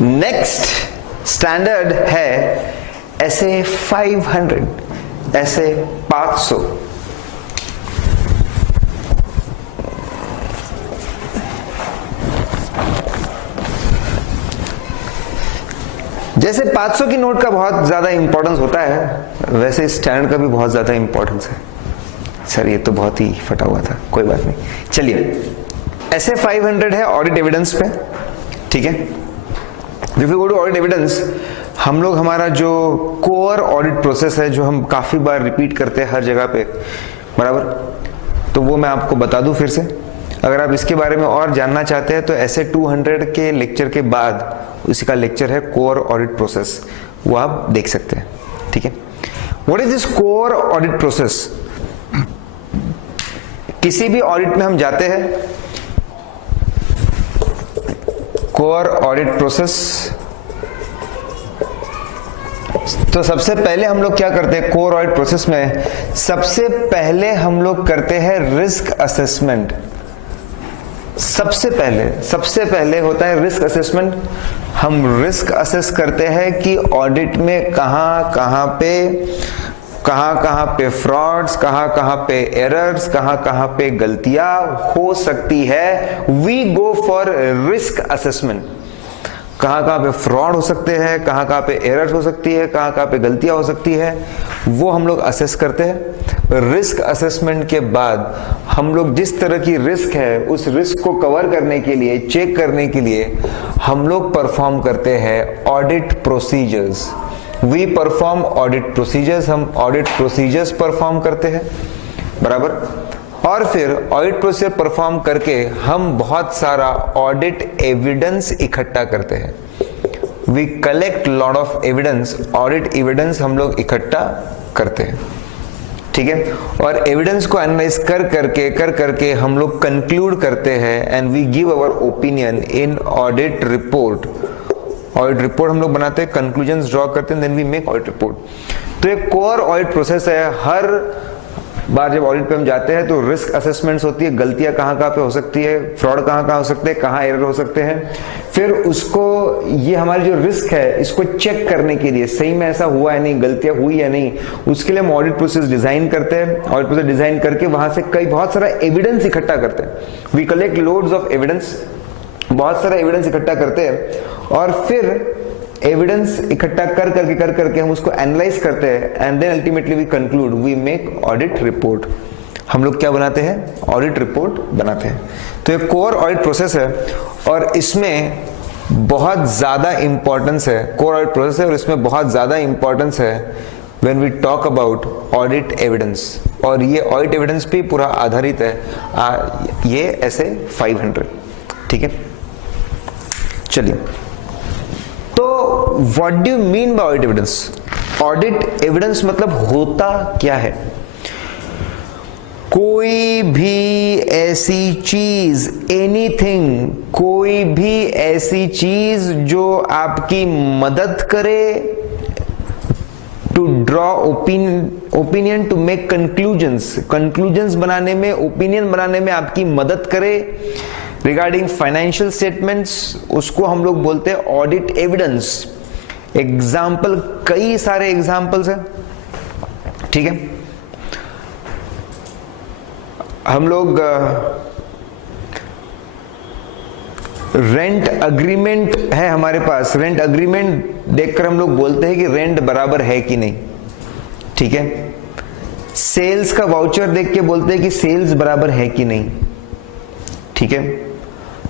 Next standard है ऐसे 500, ऐसे 500। जैसे 500 की नोट का बहुत ज्यादा इंपॉर्टेंस होता है, वैसे स्टैंडर्ड का भी बहुत ज्यादा इंपॉर्टेंस है। सर ये तो बहुत ही फटा हुआ था, कोई बात नहीं, चलिए। ऐसे 500 है ऑडिट एविडेंस पे, ठीक है। If you go to audit evidence, हम लोग हमारा जो कोर ऑडिट प्रोसेस है, जो हम काफी बार रिपीट करते हैं हर जगह पे, बराबर, तो वो मैं आपको बता दूं फिर से। अगर आप इसके बारे में और जानना चाहते हैं तो ऐसे 200 के लेक्चर के बाद उसी का लेक्चर है कोर ऑडिट प्रोसेस, वो आप देख सकते हैं, ठीक है। What is this core audit process? किसी भी ऑडिट में हम जाते हैं, कोर ऑडिट प्रोसेस, तो सबसे पहले हम लोग क्या करते हैं कोर ऑडिट प्रोसेस में? सबसे पहले हम लोग करते हैं रिस्क असेसमेंट। सबसे पहले होता है रिस्क असेसमेंट। हम रिस्क असेस करते हैं कि ऑडिट में कहां पे फ्रॉड्स, कहां पे एरर्स, कहां पे गलतियां हो सकती है। We go for risk assessment. कहां पे फ्रॉड हो सकते हैं, कहां पे एरर्स हो सकती है, कहां पे गलतियां हो सकती है, वो हम लोग असेस करते हैं। रिस्क असेसमेंट के बाद हम लोग जिस तरह की रिस्क है उस रिस्क को कवर करने के लिए, चेक करने के लिए हम लोग परफॉर्म करते हैं audit procedures. We perform audit procedures, हम ऑडिट प्रोसीजर्स परफॉर्म करते हैं, बराबर। और फिर ऑडिट प्रोसीजर परफॉर्म करके हम बहुत सारा ऑडिट एविडेंस इकट्ठा करते हैं। We collect lot of evidence, audit evidence हम लोग इकट्ठा करते हैं, ठीक है। और एविडेंस को एनालाइज कर करके हम लोग कंक्लूड करते हैं and we give our opinion in audit report. Audit report हम लोग बनाते हैं, कंक्लूजन्स ड्रॉ करते हैं, then we make audit report. तो एक कोर ऑडिट प्रोसेस है। हर बार जब ऑडिट पे हम जाते हैं तो रिस्क असेसमेंट्स होती है, गलतियां कहां पे हो सकती है, फ्रॉड कहां हो सकते हैं, कहां एरर हो सकते हैं। फिर उसको, ये हमारी जो रिस्क है इसको चेक करने के लिए सही में ऐसा हुआ है नहीं, गलतियां हुई है नहीं, उसके लिए हम ऑडिट प्रोसेस डिजाइन करते हैं। ऑडिट प्रोसेस डिजाइन करके वहां से बहुत सारा एविडेंस इकट्ठा करते हैं। We collect loads of evidence, बहुत सारा एविडेंस इकट्ठा करते हैं और फिर एविडेंस इकट्ठा कर करके हम उसको एनालाइज करते हैं and then ultimately we conclude, we make audit report. हम लोग क्या बनाते हैं? ऑडिट रिपोर्ट बनाते हैं। तो ये कोर ऑडिट प्रोसेस है और इसमें बहुत ज्यादा इंपॉर्टेंस है, कोर ऑडिट प्रोसेस है और इसमें बहुत ज्यादा इंपॉर्टेंस है when we talk about audit evidence. और ये ऑडिट एविडेंस पे पूरा आधारित है ये ऐसे 500, ठीक है। चलिए, तो what do you mean by audit evidence? Audit evidence मतलब होता क्या है? कोई भी ऐसी चीज, एनीथिंग, कोई भी ऐसी चीज जो आपकी मदद करे to draw opinion, to make conclusions बनाने में, ओपिनियन बनाने में आपकी मदद करे रिगार्डिंग फाइनेंशियल स्टेटमेंट्स, उसको हम लोग बोलते हैं ऑडिट एविडेंस। एग्जाम्पल, कई सारे एग्जाम्पल्स हैं, ठीक है। हम लोग रेंट अग्रीमेंट है हमारे पास, रेंट अग्रीमेंट देखकर हम लोग बोलते हैं कि रेंट बराबर है कि नहीं, ठीक है। सेल्स का वाउचर देख के बोलते हैं कि सेल्स बराबर है कि नहीं, ठीक है।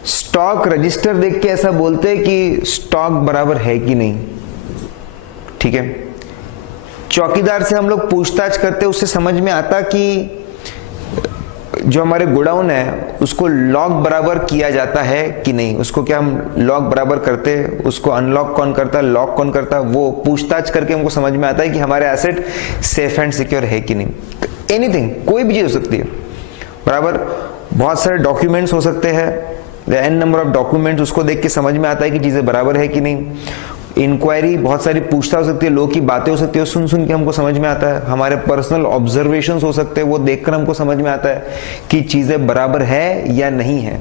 स्टॉक रजिस्टर देख के ऐसा बोलते हैं कि स्टॉक बराबर है कि नहीं, ठीक है। चौकीदार से हम लोग पूछताछ करते, उससे समझ में आता कि जो हमारे गोडाउन है उसको लॉक बराबर किया जाता है कि नहीं, उसको क्या हम लॉक बराबर करते हैं, उसको अनलॉक कौन करता है, लॉक कौन करता है, वो पूछताछ करके हमको समझ में आता है कि हमारे एसेट सेफ एंड सिक्योर है कि नहीं। एनीथिंग, कोई भी चीज हो सकती है, बराबर। बहुत सारे डॉक्यूमेंट्स हो सकते हैं, एन नंबर ऑफ डॉक्यूमेंट्स, उसको देख के समझ में आता है कि चीजें बराबर है कि नहीं। इंक्वायरी बहुत सारी पूछताछ हो सकती है, लोग की बातें हो सकती है, सुन सुन के हमको समझ में आता है, हमारे पर्सनल ऑब्जर्वेशंस हो सकते हैं, वो देखकर हमको समझ में आता है कि चीजें बराबर है या नहीं है।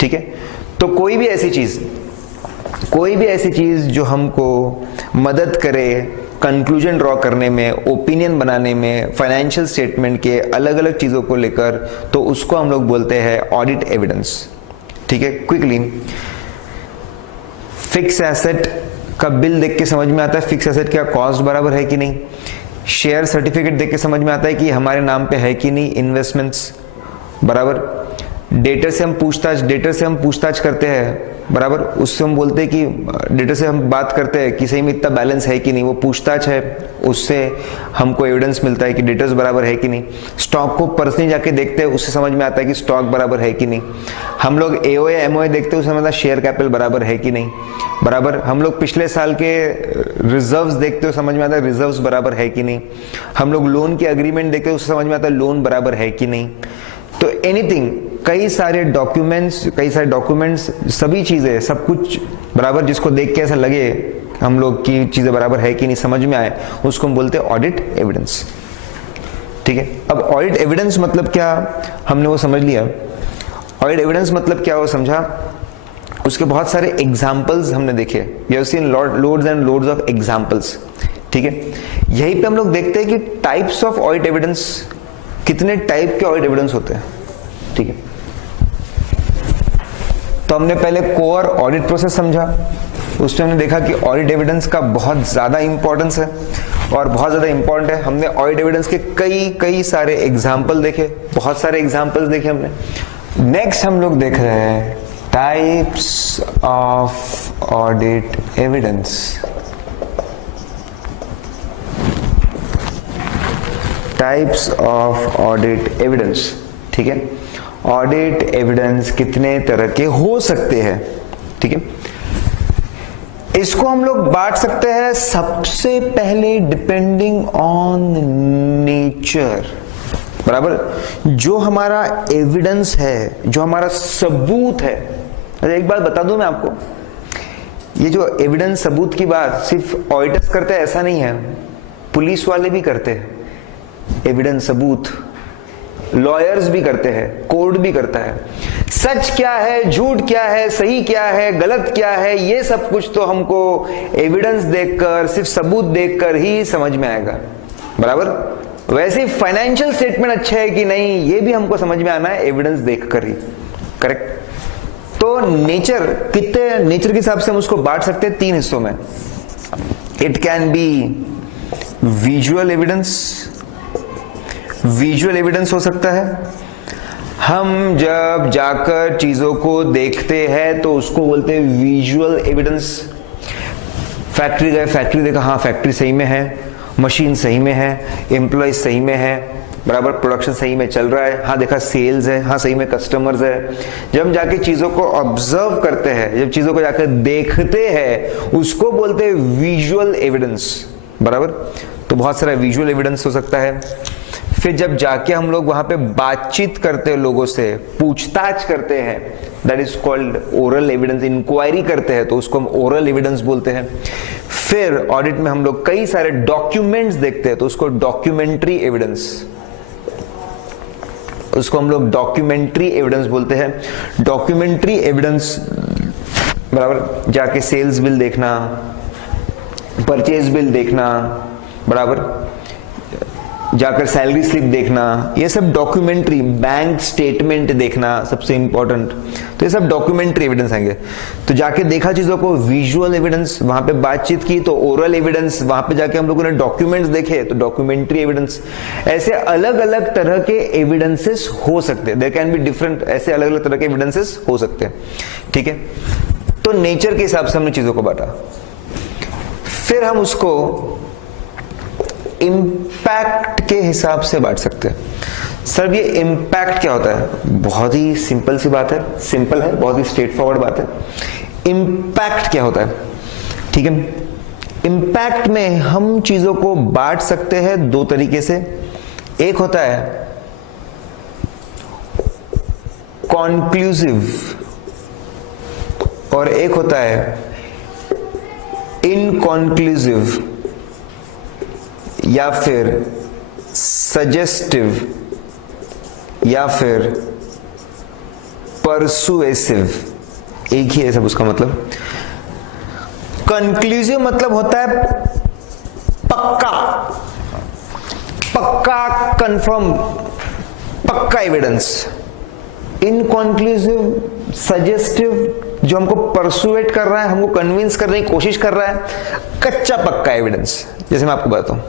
ठीक है, तो कोई भी ऐसी चीज जो हमको मदद करे कंक्लूजन ड्रॉ करने में, ओपिनियन बनाने में, फाइनेंशियल स्टेटमेंट के अलग अलग चीजों को लेकर, तो उसको हम लोग बोलते हैं ऑडिट एविडेंस। ठीक है, क्विकली, फिक्स एसेट का बिल देख के समझ में आता है फिक्स एसेट का कॉस्ट बराबर है कि नहीं। शेयर सर्टिफिकेट देख के समझ में आता है कि हमारे नाम पे है कि नहीं इन्वेस्टमेंट्स, बराबर। डेटर से हम पूछताछ करते हैं, बराबर। उससे हम बोलते हैं कि डेटर से हम बात करते हैं कि सही में इतना बैलेंस है कि नहीं, वो पूछताछ है, उससे हमको एविडेंस मिलता है कि डेटर्स बराबर है कि नहीं। स्टॉक को पर्सनली जाके देखते हैं, उससे समझ में आता है कि स्टॉक बराबर है कि नहीं। हम लोग एओए एमओए देखते हैं, उससे मतलब शेयर कैपिटल बराबर है कि नहीं, बराबर। हम लोग पिछले साल के रिजर्व्स देखते हो, समझ में आता है रिजर्व्स बराबर है कि नहीं। हम लोग लोन के अग्रीमेंट देखते हैं, उससे समझ में आता है लोन बराबर है कि नहीं। तो एनीथिंग, कई सारे डॉक्यूमेंट्स, सभी चीजें, सब कुछ बराबर, जिसको देख के ऐसा लगे हम लोग की चीजें बराबर है कि नहीं, समझ में आए, उसको हम बोलते हैं ऑडिट एविडेंस। ठीक है, अब ऑडिट एविडेंस मतलब क्या, हमने वो समझ लिया। ऑडिट एविडेंस मतलब क्या वो समझा, उसके बहुत सारे एग्जाम्पल्स हमने देखे, we have seen loads and loads of examples. ठीक है, यहीं पे हम लोग देखते हैं कि टाइप्स ऑफ ऑडिट एविडेंस, कितने टाइप के ऑडिट एविडेंस होते हैं। ठीक है, तो हमने पहले कोर ऑडिट प्रोसेस समझा, उसमें हमने देखा कि ऑडिट एविडेंस का बहुत ज्यादा इंपॉर्टेंस है और बहुत ज्यादा इंपॉर्टेंट है। हमने ऑडिट एविडेंस के कई सारे एग्जाम्पल देखे, बहुत सारे एग्जाम्पल्स देखे हमने। नेक्स्ट हम लोग देख रहे हैं types of audit evidence. Types of audit evidence. ठीक है, ऑडिट एविडेंस कितने तरह के हो सकते हैं। ठीक है, इसको हम लोग बांट सकते हैं सबसे पहले डिपेंडिंग ऑन नेचर, बराबर। जो हमारा एविडेंस है, जो हमारा सबूत है, एक बात बता दूं मैं आपको, ये जो एविडेंस सबूत की बात सिर्फ ऑडिटर्स करते हैं ऐसा नहीं है, पुलिस वाले भी करते हैं एविडेंस सबूत, लॉयर्स भी करते हैं, कोर्ट भी करता है। सच क्या है, झूठ क्या है, सही क्या है, गलत क्या है, ये सब कुछ तो हमको एविडेंस देखकर, सिर्फ सबूत देखकर ही समझ में आएगा, बराबर। वैसे फाइनेंशियल स्टेटमेंट अच्छा है कि नहीं, ये भी हमको समझ में आना है एविडेंस देखकर ही, करेक्ट। तो नेचर के हिसाब से हम उसको बांट सकते हैं 3 हिस्सों में। It can be visual evidence हो सकता है, हम जब जाकर चीजों को देखते हैं तो उसको बोलते हैं विजुअल एविडेंस। फैक्ट्री गए, फैक्ट्री देखा, हाँ फैक्ट्री सही में है, मशीन सही में है, एम्प्लॉय सही में है, बराबर, प्रोडक्शन सही में चल रहा है, हाँ देखा सेल्स है, हाँ सही में कस्टमर्स है। जब हम जाके चीजों को ऑब्जर्व करते हैं, जब चीजों को जाकर देखते हैं, उसको बोलते हैं विजुअल एविडेंस, बराबर। तो बहुत सारा विजुअल एविडेंस हो सकता है। फिर जब जाके हम लोग वहां पे बातचीत करते हैं, लोगों से पूछताछ करते हैं, that is called oral evidence. Inquiry करते हैं तो उसको हम ओरल एविडेंस बोलते हैं। फिर ऑडिट में हम लोग कई सारे डॉक्यूमेंट्स देखते हैं तो उसको डॉक्यूमेंट्री एविडेंस बोलते हैं। डॉक्यूमेंट्री एविडेंस, बराबर, जाके सेल्स बिल देखना, परचेज बिल देखना, बराबर, जाकर सैलरी स्लिप देखना, ये सब डॉक्यूमेंट्री, बैंक स्टेटमेंट देखना सबसे इंपॉर्टेंट, तो ये सब डॉक्यूमेंट्री एविडेंस आएंगे। तो जाके देखा चीजों को, विजुअल एविडेंस, वहां पे बातचीत की तो ओरल एविडेंस, वहां पे जाके हम लोगों ने डॉक्यूमेंट्स देखे तो डॉक्यूमेंट्री एविडेंस। ऐसे अलग अलग तरह के एविडेंसेस हो सकते हैं, देयर कैन बी डिफरेंट, ऐसे अलग अलग तरह के एविडेंसेस हो सकते हैं। ठीक है, तो नेचर के हिसाब से हमने चीजों को बांटा। फिर हम उसको इम्पैक्ट के हिसाब से बांट सकते हैं। सर ये इम्पैक्ट क्या होता है? बहुत ही सिंपल सी बात है, सिंपल है, बहुत ही स्ट्रेट फॉरवर्ड बात है। इम्पैक्ट क्या होता है? ठीक है, इम्पैक्ट में हम चीजों को बांट सकते हैं 2 तरीके से। एक होता है कॉन्क्लूसिव और एक होता है इनकॉन्क्लूसिव या फिर सजेस्टिव या फिर परसुएसिव, एक ही है सब उसका मतलब। कंक्लूसिव मतलब होता है पक्का, पक्का कंफर्म, पक्का एविडेंस। इनकॉन्क्लूसिव, सजेस्टिव, जो हमको परसुएट कर रहा है, हमको कन्विंस करने की कोशिश कर रहा है, कच्चा पक्का एविडेंस। जैसे मैं आपको बताता हूं,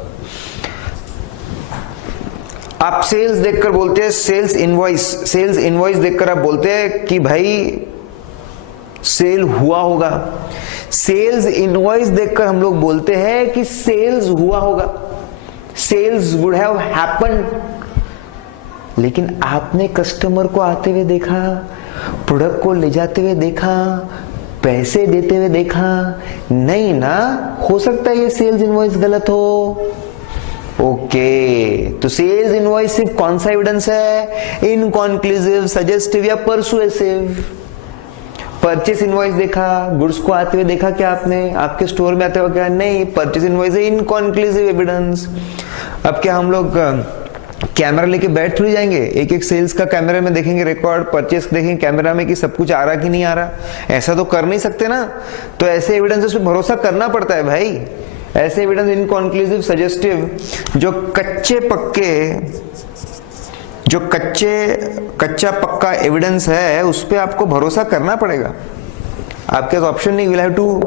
आप सेल्स देखकर बोलते हैं, सेल्स इनवॉइस देखकर आप बोलते हैं कि भाई सेल हुआ होगा। सेल्स इनवॉइस देखकर हम लोग बोलते हैं कि सेल्स हुआ होगा, सेल्स वुड हैव हैपेंड। लेकिन आपने कस्टमर को आते हुए देखा, प्रोडक्ट को ले जाते हुए देखा, पैसे देते हुए देखा नहीं ना। हो सकता है ये सेल्स इनवॉइस गलत हो। ओके, तो सेल्स इनवॉइस सिर्फ कौन सा एविडेंस है? इनकॉन्क्लूसिव, सजेस्टिव या परसुएसिव। परचेस इनवॉइस देखा, गुड्स को आते हुए देखा क्या आपने? आपके स्टोर में आते हुए क्या? नहीं, परचेस इनवॉइस है इनकॉन्क्लूसिव एविडेंस। अब क्या हम लोग कैमरा लेके बैठ थोड़ी जाएंगे, एक एक सेल्स का कैमरे में देखेंगे रिकॉर्ड, परचेस देखेंगे कैमरा में कि सब कुछ आ रहा कि नहीं आ रहा? ऐसा तो कर नहीं सकते ना। तो ऐसे एविडेंसेस पे भरोसा करना पड़ता है भाई। ऐसे एविडेंस इनकॉन्क्लूसिव, सजेस्टिव, जो कच्चा पक्का एविडेंस है, उस पे आपको भरोसा करना पड़ेगा। आपके पास ऑप्शन नहीं, will have to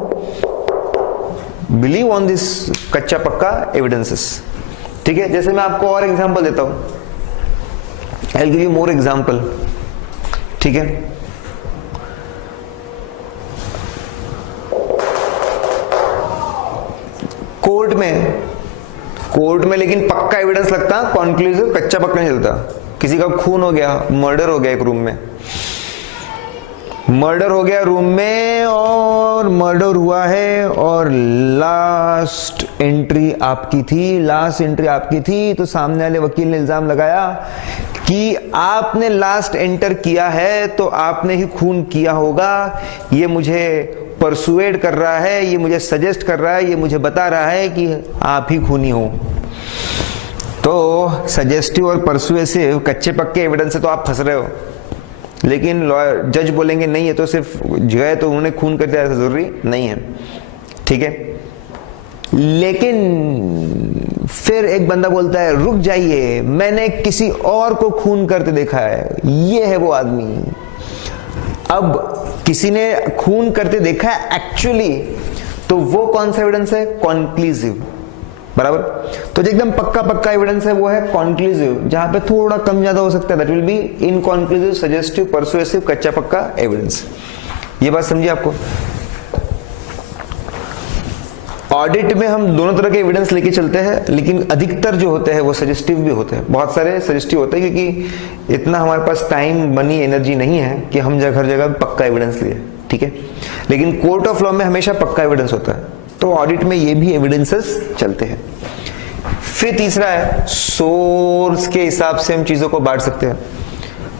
believe on this कच्चा पक्का एविडेंसेस। ठीक है, जैसे मैं आपको और एग्जांपल देता हूं, I will give you more example. ठीक है, कोर्ट में लेकिन पक्का एविडेंस लगता, कॉन्क्लूसिव, कच्चा पक्का नहीं चलता। किसी का खून हो गया, मर्डर हो गया, एक रूम में मर्डर हो गया रूम में, और मर्डर हुआ है, और लास्ट एंट्री आपकी थी, तो सामने वाले वकील ने इल्जाम लगाया कि आपने लास्ट एंटर किया है तो आपने ही खून किया होगा। ये मुझे परसुएड कर रहा है, ये मुझे सजेस्ट कर रहा है, ये मुझे बता रहा है कि आप ही खूनी हो। तो सजेस्टिव और परसुएसिव कच्चे पक्के एविडेंस से तो आप फंस रहे हो। लेकिन लॉयर, जज बोलेंगे नहीं, ये तो सिर्फ गए तो उन्होंने खून कर दिया, ऐसा जरूरी नहीं है। ठीक है, लेकिन फिर एक बंदा बोलता है रुक जाइए, मैंने किसी और को खून करते देखा है, ये है वो आदमी। अब किसी ने खून करते देखा है एक्चुअली, तो वो कौन सा एविडेंस है? कॉन्क्लूसिव, बराबर। तो जो एकदम पक्का एविडेंस है वो है कॉन्क्लूसिव। जहां पे थोड़ा कम ज्यादा हो सकता है, that will be inconclusive, suggestive, persuasive, कच्चा पक्का एविडेंस। ये बात समझिए आपको। ऑडिट में हम दोनों तरह के एविडेंस लेके चलते हैं, लेकिन अधिकतर जो होते हैं वो सजेस्टिव भी होते हैं। बहुत सारे सजेस्टिव होते हैं क्योंकि इतना हमारे पास टाइम, मनी, एनर्जी नहीं है कि हम हर जगह पक्का एविडेंस लिए। ठीक है, लेकिन कोर्ट ऑफ लॉ में हमेशा पक्का एविडेंस होता है, तो ऑडिट में ये भी एविडेंसेस चलते हैं। फिर तीसरा है सोर्स के हिसाब से हम चीजों को बांट सकते हैं।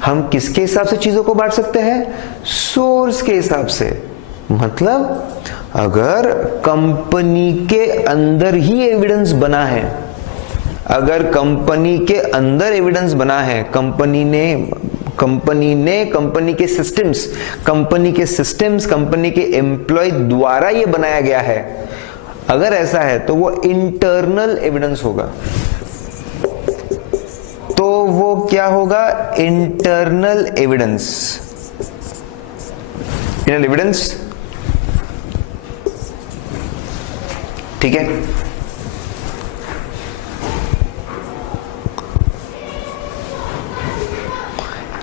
हम किसके हिसाब से चीजों को बांट सकते हैं? सोर्स के हिसाब से। मतलब अगर कंपनी के अंदर ही एविडेंस बना है, अगर कंपनी के अंदर एविडेंस बना है, कंपनी के सिस्टम्स, कंपनी के एम्प्लॉय द्वारा ये बनाया गया है, अगर ऐसा है तो वो इंटरनल एविडेंस होगा। तो वो क्या होगा? Internal evidence. ठीक है,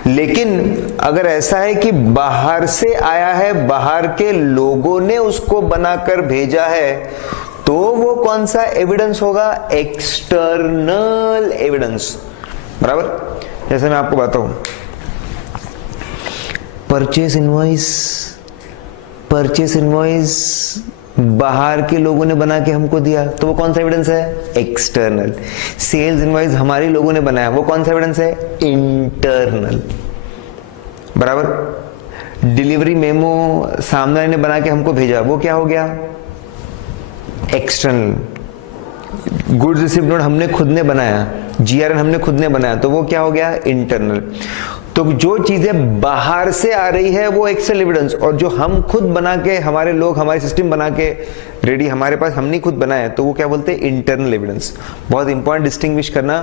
लेकिन अगर ऐसा है कि बाहर से आया है, बाहर के लोगों ने उसको बनाकर भेजा है, तो वो कौन सा एविडेंस होगा? एक्सटर्नल एविडेंस, बराबर। जैसे मैं आपको बताऊं, परचेस इनवॉइस बाहर के लोगों ने बना के हमको दिया, तो वो कौन सा एविडेंस है? एक्सटर्नल। सेल्स इनवॉइस हमारे लोगों ने बनाया, वो कौन सा एविडेंस है? इंटरनल, बराबर। डिलीवरी मेमो सामने ने बना के हमको भेजा, वो क्या हो गया? एक्सटर्नल। गुड्स रिसीव्ड नोट हमने खुद ने बनाया, जीआरएन हमने खुद ने बनाया, तो वो क्या हो गया? इंटरनल। तो जो चीजें बाहर से आ रही है वो एक्सटर्नल एविडेंस, और जो हम खुद बना के, हमारे लोग हमारे सिस्टम बना के रेडी हमारे पास हमने खुद बनाया, तो वो क्या बोलते हैं? Internal evidence. बहुत इंपॉर्टेंट डिस्टिंग्विश करना,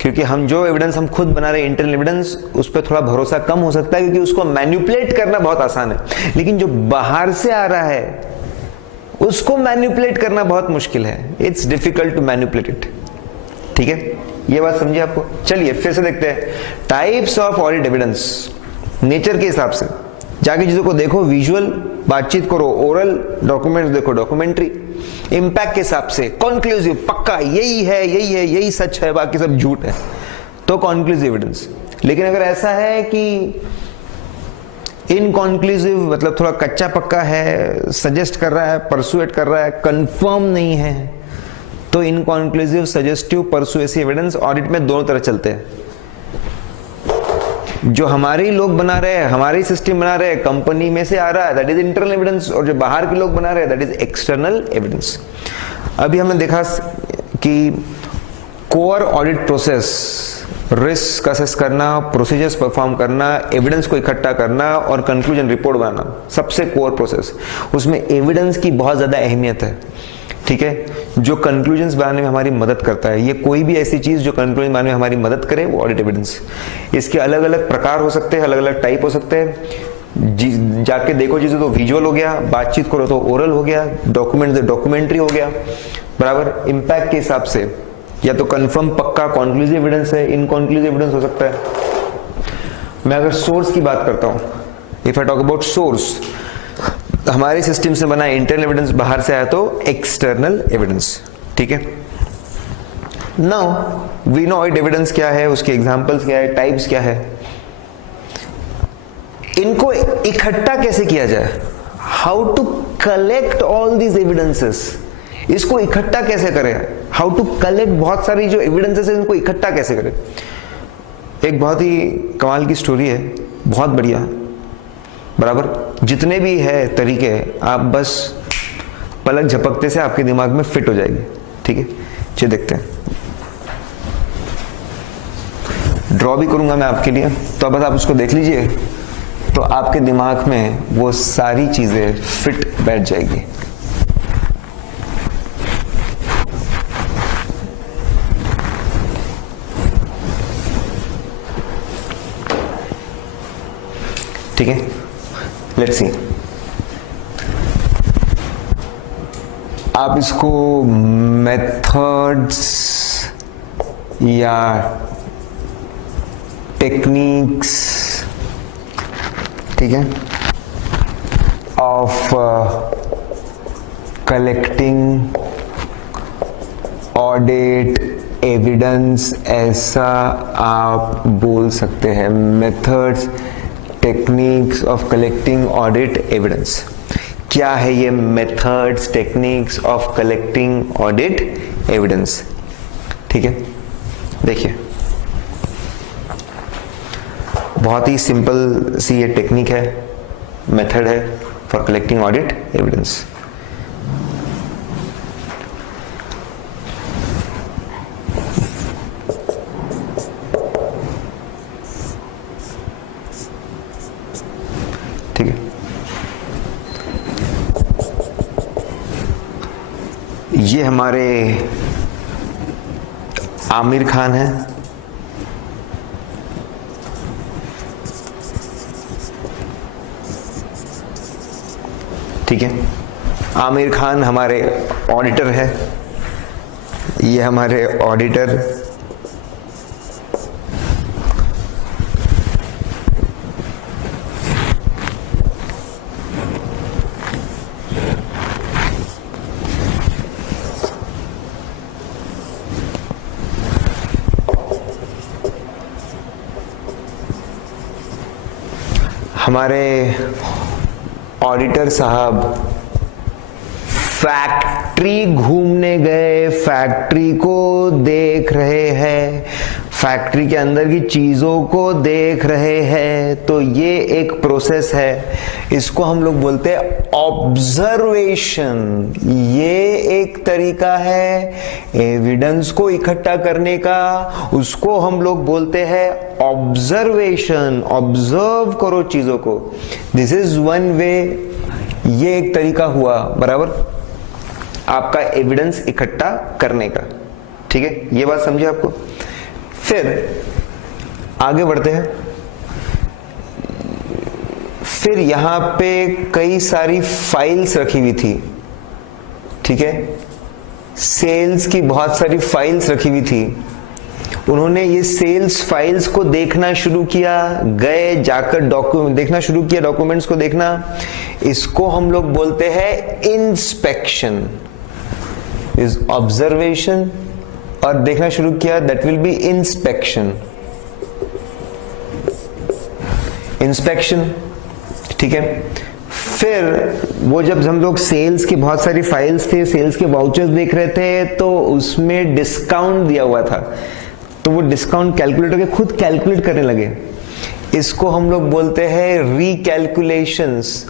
क्योंकि हम जो एविडेंस हम खुद बना रहे हैं इंटरनल एविडेंस, उस पर थोड़ा भरोसा कम हो सकता है क्योंकि उसको मैनिपुलेट करना बहुत आसान है, लेकिन जो बाहर से आ रहा है उसको मैनिपुलेट करना बहुत मुश्किल है। It's difficult to manipulate it. ठीक है, ये बात समझिए आपको। चलिए फिर से देखते हैं types of audit evidence. Nature के हिसाब से जाके चीजों को देखो, विजुअल बातचीत करो, ओरल डॉक्यूमेंट देखो, डॉक्यूमेंट्री, इंपैक्ट के हिसाब से, कॉन्क्लूसिव पक्का यही है यही है यही सच है बाकी सब झूठ है, तो कॉन्क्लूसिव एविडेंस। लेकिन अगर ऐसा है कि इनकॉन्क्लूसिव, मतलब थोड़ा कच्चा पक्का है, सजेस्ट कर रहा है, परसुएट कर रहा है, कंफर्म नहीं है, तो इनकॉन्क्लूसिव, सजेस्टिव, परसुएसिव एविडेंस ऑडिट में दोनों तरह चलते हैं। जो हमारे लोग बना रहे हैं, हमारी सिस्टम बना रहे हैं, कंपनी में से आ रहा है, दैट इज इंटरनल एविडेंस, और जो बाहर के लोग बना रहे हैं दैट इज एक्सटर्नल एविडेंस। अभी हमने देखा कि core audit process, risk assess करना, प्रोसीजर्स परफॉर्म करना, एविडेंस को इकट्ठा करना और कंक्लूजन रिपोर्ट बनाना, सबसे कोर प्रोसेस। उसमें एविडेंस की बहुत ज्यादा अहमियत है। ठीक है, जो कंक्लूजन्स बनाने में हमारी मदद करता है, ये कोई भी ऐसी चीज जो कंक्लूजन बनाने में हमारी मदद करे वो ऑडिट एविडेंस। इसके अलग अलग प्रकार हो सकते हैं, अलग अलग टाइप हो सकते हैं। जाके देखो चीजें तो विजुअल हो गया, बातचीत करो तो ओरल हो गया, डॉक्यूमेंट तो डॉक्यूमेंट्री हो गया, बराबर। इंपैक्ट के हिसाब से या तो कंफर्म पक्का कॉन्क्लूसिव एविडेंस है, इनकॉन्क्लूसिव एविडेंस हो सकता है। मैं अगर सोर्स की बात करता हूं, if I talk about source, हमारे सिस्टम से बना इंटरनल एविडेंस, बाहर से आया तो एक्सटर्नल एविडेंस। ठीक है, now we know audit evidence क्या है, उसके एग्जांपल्स क्या है, टाइप्स क्या है, इनको इकट्ठा कैसे किया जाए, how to collect all these evidences, इसको इकट्ठा कैसे करें, हाउ टू कलेक्ट बहुत सारी जो एविडेंसेस है इनको इकट्ठा कैसे करें। एक बहुत ही कमाल की स्टोरी है, बहुत बढ़िया, बराबर। जितने भी है तरीके आप बस पलक झपकते से आपके दिमाग में फिट हो जाएगी। ठीक है, चलिए देखते हैं। ड्रॉ भी करूंगा मैं आपके लिए, तो बस आप उसको देख लीजिए, तो आपके दिमाग में वो सारी चीजें फिट बैठ जाएगी। ठीक है, लेट्स सी। आप इसको मेथड्स या टेक्निक्स, ठीक है, ऑफ कलेक्टिंग ऑडिट एविडेंस, ऐसा आप बोल सकते हैं। Methods, techniques of collecting audit evidence. क्या है ये methods, techniques of collecting audit evidence? ठीक है, देखिए बहुत ही सिंपल सी ये टेक्निक है, मेथड है फॉर कलेक्टिंग ऑडिट एविडेंस। ठीक है, ये हमारे आमिर खान है, ठीक है। आमिर खान हमारे ऑडिटर है, ये हमारे ऑडिटर, हमारे ऑडिटर साहब फैक्ट्री घूमने गए, फैक्ट्री को देख रहे हैं, फैक्ट्री के अंदर की चीजों को देख रहे हैं, तो ये एक प्रोसेस है, इसको हम लोग बोलते हैं ऑब्जर्वेशन। ये एक तरीका है एविडेंस को इकट्ठा करने का, उसको हम लोग बोलते हैं ऑब्जर्वेशन। ऑब्जर्व करो चीजों को, दिस इज वन वे। ये एक तरीका हुआ बराबर आपका एविडेंस इकट्ठा करने का। ठीक है, ये बात समझे आपको। फिर आगे बढ़ते हैं। फिर यहां पे कई सारी फाइल्स रखी हुई थी। ठीक है, सेल्स की बहुत सारी फाइल्स रखी हुई थी। उन्होंने ये सेल्स फाइल्स को देखना शुरू किया, गए जाकर डॉक्यूमेंट देखना शुरू किया, डॉक्यूमेंट्स को देखना। इसको हम लोग बोलते हैं इंस्पेक्शन। इज ऑब्जर्वेशन और देखना शुरू किया, that will B inspection. Inspection, ठीक है। फिर वो जब हम लोग सेल्स की बहुत सारी फाइल्स थे, सेल्स के वाउचर्स देख रहे थे, तो उसमें डिस्काउंट दिया हुआ था, तो वो डिस्काउंट कैलकुलेट करके खुद कैलकुलेट करने लगे। इसको हम लोग बोलते हैं रिकैलकुलेशंस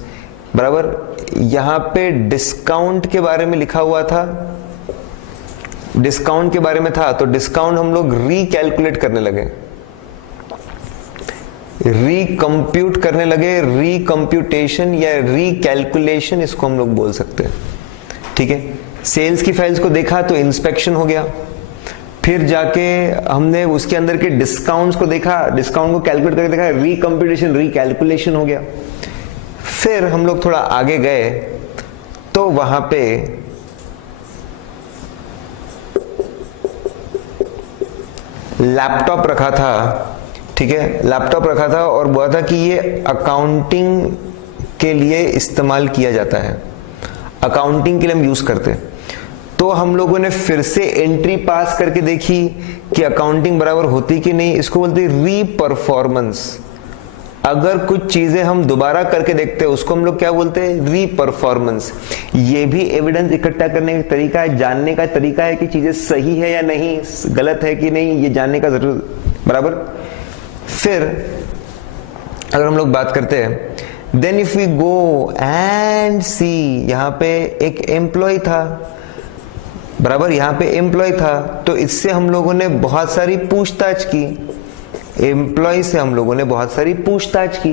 बराबर। यहां पे डिस्काउंट के बारे में लिखा हुआ था, डिस्काउंट के बारे में था, तो डिस्काउंट हम लोग रिकैलकुलेट करने लगे, रिकंप्यूट करने लगे। रिकंप्यूटेशन या रिकैलकुलेशन इसको हम लोग बोल सकते हैं। ठीक है, सेल्स की फाइल्स को देखा तो इंस्पेक्शन हो गया। फिर जाके हमने उसके अंदर के डिस्काउंट्स को देखा, डिस्काउंट को कैलकुलेट करके देखा, रिकंप्यूटेशन रिकैलकुलेशन हो गया। फिर हम लोग थोड़ा आगे गए तो वहां पे लैपटॉप रखा था। ठीक है, लैपटॉप रखा था और बोला था कि ये अकाउंटिंग के लिए इस्तेमाल किया जाता है, अकाउंटिंग के लिए हम यूज करते हैं। तो हम लोगों ने फिर से एंट्री पास करके देखी कि अकाउंटिंग बराबर होती कि नहीं। इसको बोलते हैं रीपरफॉर्मेंस। अगर कुछ चीजें हम दोबारा करके देखते हैं उसको हम लोग क्या बोलते हैं, रीपरफॉर्मेंस। ये भी एविडेंस इकट्ठा करने का तरीका है, जानने का तरीका है कि चीजें सही है या नहीं, गलत है कि नहीं, ये जानने का जरूर बराबर। फिर अगर हम लोग बात करते हैं, then if we go and see, यहां पे एक एम्प्लॉय था बराबर, यहां पे एम्प्लॉय था, तो इससे हम लोगों ने बहुत सारी पूछताछ की। एम्प्लॉय से हम लोगों ने बहुत सारी पूछताछ की,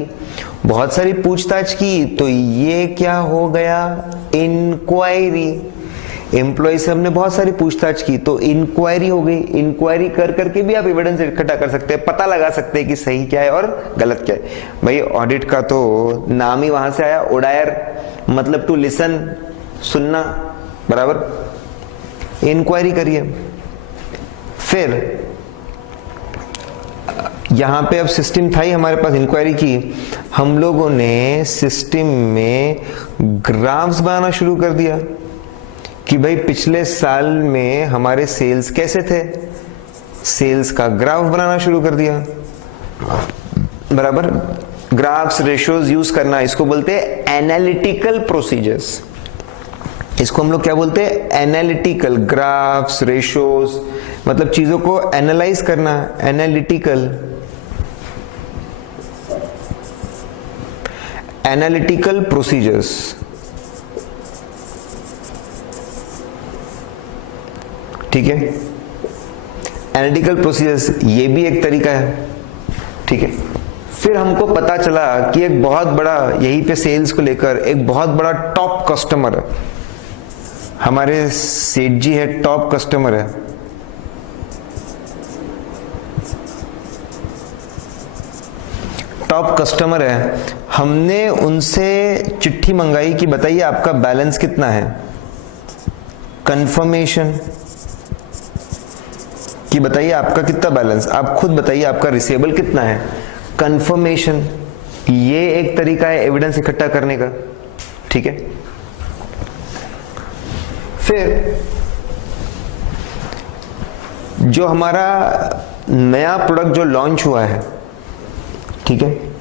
बहुत सारी पूछताछ की, तो ये क्या हो गया, इंक्वायरी। एम्प्लॉय से हमने बहुत सारी पूछताछ की तो इंक्वायरी हो गई। इंक्वायरी कर करके भी आप एविडेंस इकट्ठा कर सकते हैं, पता लगा सकते हैं कि सही क्या है और गलत क्या है। भाई ऑडिट का तो नाम ही वहां से आया, ओडायर, मतलब टू लिसन, सुनना बराबर। इंक्वायरी करिए। फिर यहां पे अब सिस्टम था ही हमारे पास, इंक्वायरी की, हम लोगों ने सिस्टम में ग्राफ्स बनाना शुरू कर दिया कि भाई पिछले साल में हमारे सेल्स कैसे थे, सेल्स का ग्राफ बनाना शुरू कर दिया बराबर। ग्राफ्स, रेशियोज यूज करना, इसको बोलते हैं एनालिटिकल प्रोसीजर्स। इसको हम लोग क्या बोलते हैं, एनालिटिकल। ग्राफ्स, रेशियोज मतलब चीजों को एनालाइज करना, एनालिटिकल। एनालिटिकल प्रोसीजर्स, ठीक है। एनालिटिकल प्रोसीजर्स ये भी एक तरीका है, ठीक है। फिर हमको पता चला कि एक बहुत बड़ा, यहीं पे सेल्स को लेकर एक बहुत बड़ा टॉप कस्टमर है, हमारे सेठ जी है, टॉप कस्टमर है। टॉप कस्टमर है, हमने उनसे चिट्ठी मंगाई कि बताइए आपका बैलेंस कितना है, कंफर्मेशन कि बताइए आपका कितना बैलेंस, आप खुद बताइए आपका रिसीवेबल कितना है, कंफर्मेशन। ये एक तरीका है एविडेंस इकट्ठा करने का, ठीक है। फिर जो हमारा नया प्रोडक्ट जो लॉन्च हुआ है, ठीक है,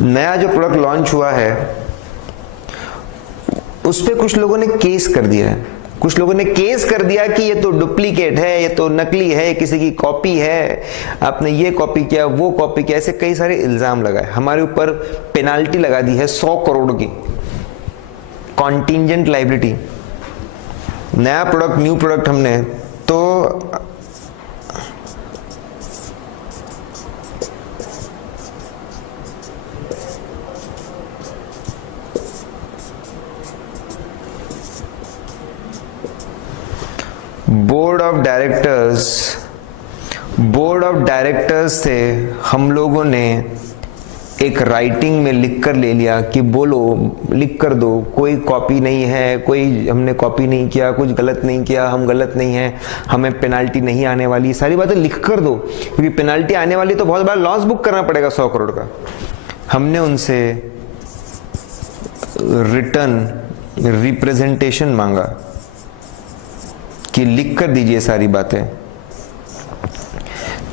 नया जो प्रोडक्ट लॉन्च हुआ है उस पे कुछ लोगों ने केस कर दिया है, कुछ लोगों ने केस कर दिया कि ये तो डुप्लीकेट है, ये तो नकली है, किसी की कॉपी है, आपने ये कॉपी किया, वो कॉपी किया, ऐसे कई सारे इल्जाम लगाए, हमारे ऊपर पेनाल्टी लगा दी है 100 करोड़ की, कॉन्टिंजेंट लायबिलिटी। नया प्रोडक्ट, न्यू प्रोडक्ट हमने तो बोर्ड ऑफ डायरेक्टर्स से हम लोगों ने एक राइटिंग में लिख कर ले लिया कि बोलो, लिख कर दो, कोई कॉपी नहीं है, कोई हमने कॉपी नहीं किया, कुछ गलत नहीं किया, हम गलत नहीं है, हमें पेनाल्टी नहीं आने वाली, सारी बातें लिख कर दो, क्योंकि पेनाल्टी आने वाली तो बहुत बड़ा लॉस बुक करना पड़ेगा 100 करोड़ का। हमने उनसे रिटर्न रिप्रेजेंटेशन मांगा कि लिख कर दीजिए सारी बातें,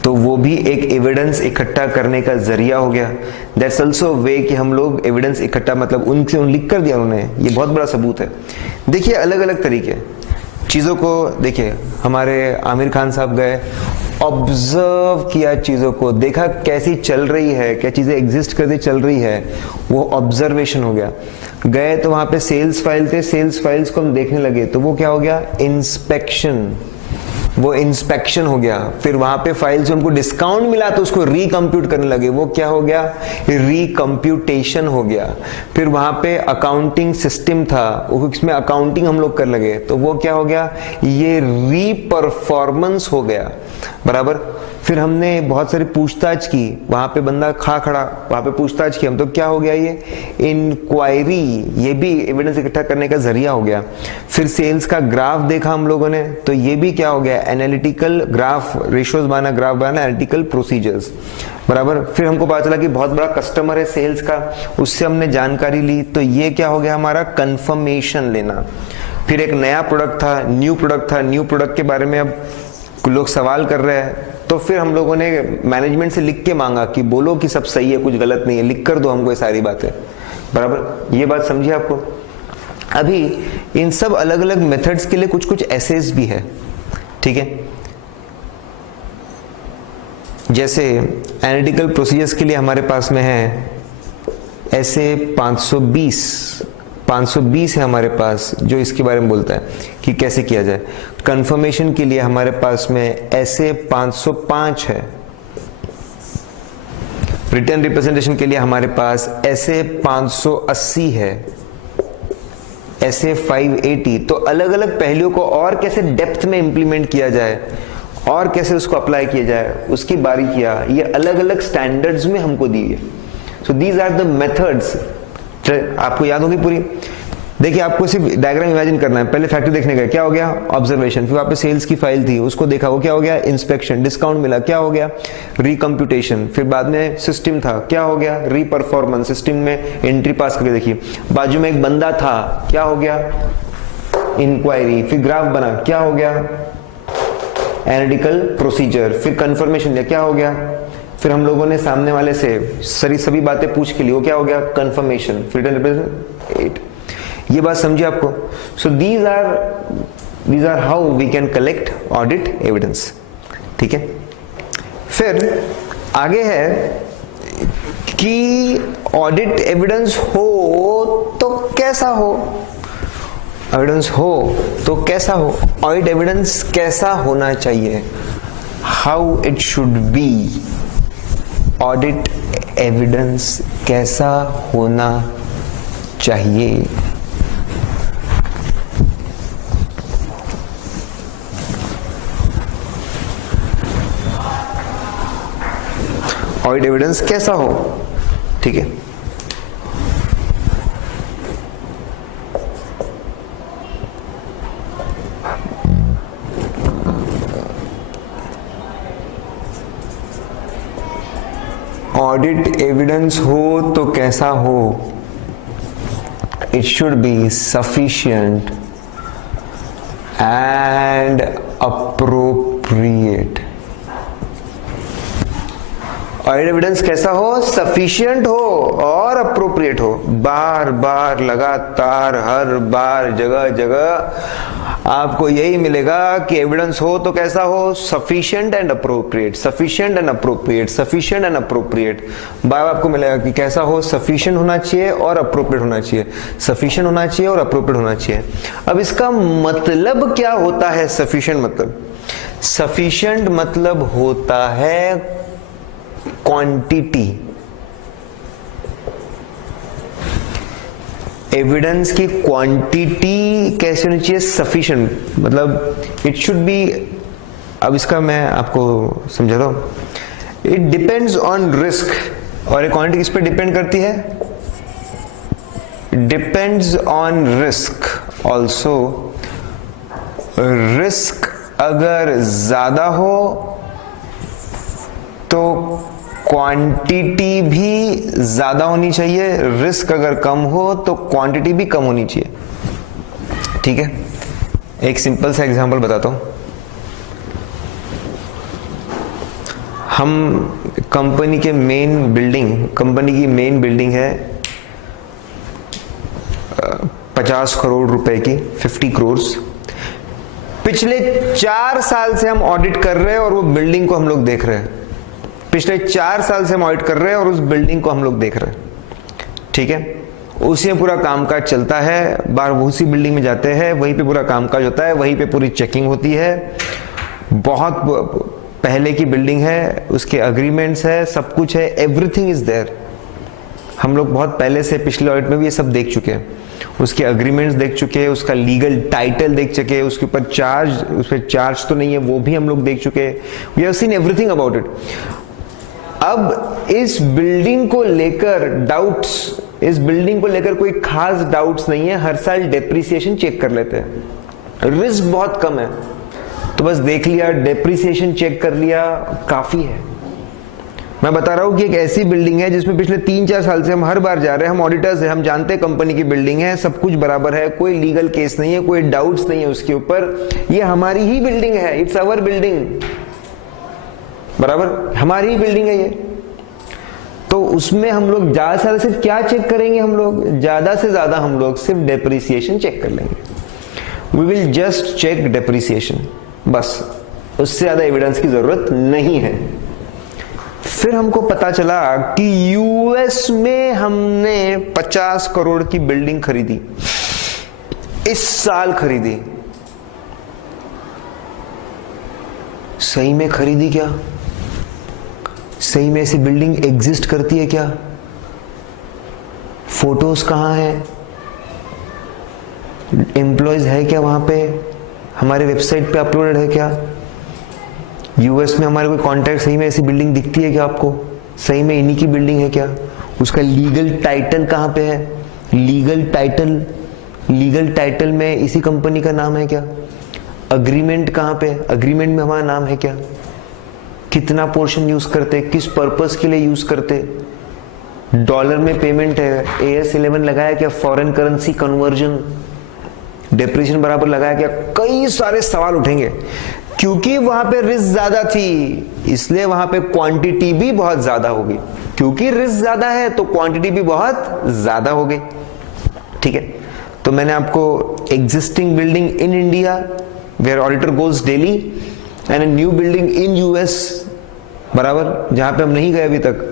तो वो भी एक एविडेंस इकट्ठा करने का जरिया हो गया। दैट्स ऑल्सो वे कि हम लोग एविडेंस इकट्ठा, मतलब उनसे लिख कर दिया उन्होंने, ये बहुत बड़ा सबूत है। देखिए अलग अलग तरीके चीज़ों को, देखिए हमारे आमिर खान साहब गए, ऑब्जर्व किया चीज़ों को, देखा कैसी चल रही है, क्या चीज़ें एग्जिस्ट करती चल रही है, वो ऑब्जर्वेशन हो गया। गए तो वहां पे सेल्स फाइल थे, सेल्स फाइल्स को हम देखने लगे, तो वो क्या हो गया, इंस्पेक्शन, वो इंस्पेक्शन हो गया। फिर वहां पे फाइल से हमको डिस्काउंट मिला तो उसको रिकम्प्यूट करने लगे, वो क्या हो गया, रिकम्प्यूटेशन हो गया। फिर वहां पे अकाउंटिंग सिस्टम था, उसमें अकाउंटिंग हम लोग कर लगे, तो वो क्या हो गया, ये रीपरफॉर्मेंस हो गया, बराबर। फिर हमने बहुत सारी पूछताछ की, वहां पे बंदा खड़ा, वहां पे पूछताछ की हम, तो क्या हो गया, ये इंक्वायरी, ये भी एविडेंस इकट्ठा करने का जरिया हो गया। फिर सेल्स का ग्राफ देखा हम लोगों ने, तो ये भी क्या हो गया, एनालिटिकल ग्राफ, रेशियोज बनाना, ग्राफ बनाना, एनालिटिकल प्रोसीजर्स, बराबर। फिर हमको पता चला कि बहुत बड़ा कस्टमर है सेल्स का, उससे हमने जानकारी ली, तो ये क्या हो गया, हमारा कंफर्मेशन लेना। फिर एक नया प्रोडक्ट था, न्यू प्रोडक्ट था, न्यू प्रोडक्ट के बारे में अब लोग सवाल कर रहे हैं, तो फिर हम लोगों ने मैनेजमेंट से लिख के मांगा कि बोलो कि सब सही है, कुछ गलत नहीं है, लिख कर दो हमको ये सारी बातें, बराबर। ये बात समझिए आपको। अभी इन सब अलग अलग मेथड्स के लिए कुछ कुछ एसेस भी है, ठीक है। जैसे एनालिटिकल प्रोसीजर्स के लिए हमारे पास में है ऐसे 520 है हमारे पास, जो इसके बारे में बोलता है कि कैसे किया जाए। कंफर्मेशन के लिए हमारे पास में ऐसे 505 है। रिटर्न रिप्रेजेंटेशन के लिए हमारे पास ऐसे 580 है, ऐसे 580। तो अलग अलग पहलुओं को और कैसे डेप्थ में इंप्लीमेंट किया जाए और कैसे उसको अप्लाई किया जाए, उसकी बारीकियां ये अलग अलग स्टैंडर्ड्स में हमको दी है। So these are the methods, आपको याद होगी पूरी। देखिए आपको सिर्फ डायग्राम इमेजिन करना है। पहले फैक्ट्री देखने गए, क्या हो गया, ऑब्जर्वेशन। फिर वहां पे सेल्स की फाइल थी, उसको देखा, वो क्या हो गया, इंस्पेक्शन। डिस्काउंट मिला, क्या हो गया, रिकम्प्यूटेशन। फिर बाद में सिस्टम था, क्या हो गया, रीपरफॉर्मेंस। सिस्टम में एंट्री पास करके देखिए, बाजू में एक बंदा था, क्या हो गया, इंक्वायरी। फिर ग्राफ बना, क्या हो गया, एनालिटिकल प्रोसीजर। फिर कंफर्मेशन लिया, क्या हो गया। फिर हम लोगों ने सामने वाले से सभी बातें पूछ के लिए, वो क्या हो गया, कंफर्मेशन। फिर रिप्रेजेंट। ये बात समझिए आपको। So these are how we can collect audit evidence, ठीक है। फिर आगे है कि ऑडिट एविडेंस हो तो कैसा हो, एविडेंस हो तो कैसा हो, ऑडिट एविडेंस कैसा होना चाहिए, how it should B. Audit evidence कैसा होना चाहिए। ऑडिट एविडेंस कैसा हो, ठीक है। ऑडिट एविडेंस हो तो कैसा हो, it should be sufficient and appropriate. Audit evidence कैसा हो, सफिशिएंट हो और अप्रोप्रिएट हो। बार बार लगातार हर बार जगह जगह आपको यही मिलेगा कि एविडेंस हो तो कैसा हो, sufficient and appropriate, sufficient and appropriate, sufficient and appropriate. बार आपको मिलेगा कि कैसा हो, सफिशिएंट होना चाहिए और अप्रोप्रिएट होना चाहिए, सफिशिएंट होना चाहिए और अप्रोप्रिएट होना चाहिए। अब इसका मतलब क्या होता है सफिशिएंट मतलब? सफिशिएंट मतलब होता है क्वांटिटी। एविडेंस की क्वांटिटी कैसे होनी चाहिए, सफिशिएंट, मतलब इट शुड बी। अब इसका मैं आपको समझाता हूं। इट डिपेंड्स ऑन रिस्क, और ये क्वांटिटी किस पे डिपेंड करती है? Depends on risk also. Risk अगर ज्यादा हो तो क्वांटिटी भी ज्यादा होनी चाहिए, रिस्क अगर कम हो तो क्वांटिटी भी कम होनी चाहिए। ठीक है, एक सिंपल सा एग्जांपल बताता हूं। हम कंपनी की मेन बिल्डिंग है 50 करोड़ रुपए की, 50 करोड़। पिछले 4 साल से हम ऑडिट कर रहे हैं और वो बिल्डिंग को हम लोग देख रहे हैं। पिछले 4 साल से हम ऑडिट कर रहे हैं और उस बिल्डिंग को हम लोग देख रहे हैं। ठीक है, उसी में पूरा कामकाज चलता है, बाहर उसी बिल्डिंग में जाते हैं, वहीं पे पूरा कामकाज होता है, वहीं पे पूरी चेकिंग होती है। बहुत पहले की बिल्डिंग है, उसके अग्रीमेंट्स है, सब कुछ है, एवरीथिंग इज देयर। हम लोग बहुत पहले से पिछले ऑडिट में भी ये सब देख चुके हैं, उसके अग्रीमेंट्स देख चुके हैं, उसका लीगल टाइटल देख चुके हैं, उसके ऊपर उस पर चार्ज तो नहीं है वो भी हम लोग देख चुके हैं। We have seen everything about it. अब इस बिल्डिंग को लेकर डाउट्स, इस बिल्डिंग को लेकर कोई खास डाउट्स नहीं है। हर साल डेप्रिसिएशन चेक कर लेते हैं, रिस्क बहुत कम है, तो बस देख लिया, डेप्रिसिएशन चेक कर लिया, काफी है। मैं बता रहा हूं कि एक ऐसी बिल्डिंग है जिसमें पिछले 3-4 साल से हम हर बार जा रहे हैं, हम ऑडिटर्स हैं, हम जानते हैं कंपनी की बिल्डिंग है, सब कुछ बराबर है, कोई लीगल केस नहीं है, कोई डाउट्स नहीं है उसके ऊपर, ये हमारी ही बिल्डिंग है, इट्स आवर बिल्डिंग, बराबर हमारी ही बिल्डिंग है ये। तो उसमें हम लोग ज्यादा से ज्यादा सिर्फ क्या चेक करेंगे? हम लोग ज्यादा से ज्यादा हम लोग सिर्फ डेप्रिसिएशन चेक कर लेंगे। We will just check depreciation, बस, उससे ज्यादा एविडेंस की जरूरत नहीं है। फिर हमको पता चला कि यूएस में हमने 50 करोड़ की बिल्डिंग खरीदी, इस साल खरीदी। सही में खरीदी क्या? सही में ऐसी बिल्डिंग एग्जिस्ट करती है क्या? फोटोज कहां है? एम्प्लॉयज है क्या वहां पे? हमारे वेबसाइट पे अपलोडेड है क्या? यूएस में हमारे कोई कॉन्टैक्ट, सही में ऐसी बिल्डिंग दिखती है क्या आपको? सही में इन्हीं की बिल्डिंग है क्या? उसका लीगल टाइटल कहां पे है? लीगल टाइटल में इसी कंपनी का नाम है क्या? अग्रीमेंट कहां पे? अग्रीमेंट में हमारा नाम है क्या? कितना पोर्शन यूज करते, किस पर्पस के लिए यूज करते, डॉलर में पेमेंट है, AS11 लगाया क्या, फॉरेन करेंसी कन्वर्जन, डेप्रिसिएशन बराबर लगाया क्या? कई सारे सवाल उठेंगे। क्योंकि वहां पे रिस्क ज्यादा थी, इसलिए वहां पे क्वांटिटी भी बहुत ज्यादा होगी। क्योंकि रिस्क ज्यादा है तो क्वांटिटी भी बहुत ज्यादा हो गई। ठीक है, तो मैंने आपको existing building in India where auditor goes daily and a new building in US, बराबर, जहां पे हम नहीं गए अभी तक,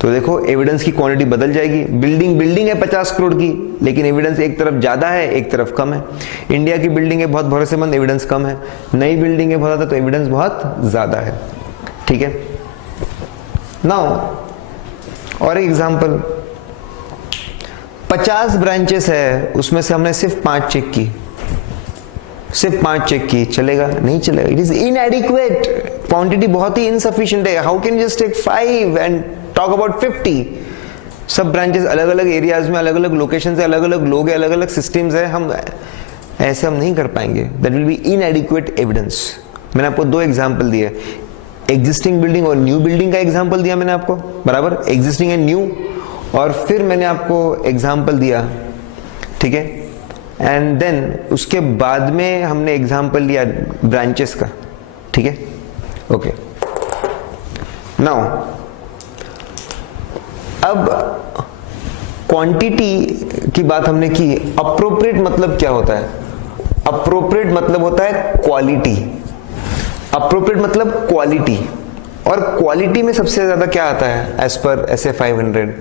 तो देखो एविडेंस की क्वांटिटी बदल जाएगी। बिल्डिंग है 50 करोड़ की, लेकिन एविडेंस एक तरफ ज्यादा है, एक तरफ कम है। इंडिया की बिल्डिंग है बहुत भरोसेमंद, एविडेंस कम है। नई बिल्डिंग है बहुत ज्यादा, तो एविडेंस बहुत ज्यादा है। ठीक है, नाउ और एक एग्जांपल, 50 ब्रांचेस है, उसमें से हमने सिर्फ 5 चेक की, सिर्फ 5 चेक की, चलेगा? नहीं चलेगा, इट इज इनएडिक्वेट, क्वांटिटी बहुत ही इनसफिशिएंट है। How can just take 5 and talk about 50? सब ब्रांचेस अलग अलग एरियाज में, अलग अलग लोकेशन से, अलग अलग लोग हैं, अलग अलग सिस्टम्स है, हम ऐसे हम नहीं कर पाएंगे। That will B इनएडिक्वेट evidence. मैंने आपको 2 एग्जांपल दिए, एग्जिस्टिंग बिल्डिंग और न्यू बिल्डिंग का एग्जांपल दिया मैंने आपको, बराबर, एग्जिस्टिंग एंड न्यू, और फिर मैंने आपको एग्जांपल दिया, ठीक है, एंड देन उसके बाद में हमने एग्जांपल लिया ब्रांचेस का। ठीक है, ओके। नाउ अब क्वांटिटी की बात हमने की, अप्रोप्रिएट मतलब क्या होता है? अप्रोप्रिएट मतलब होता है क्वालिटी, अप्रोप्रिएट मतलब क्वालिटी, और क्वालिटी में सबसे ज्यादा क्या आता है as per SA 500?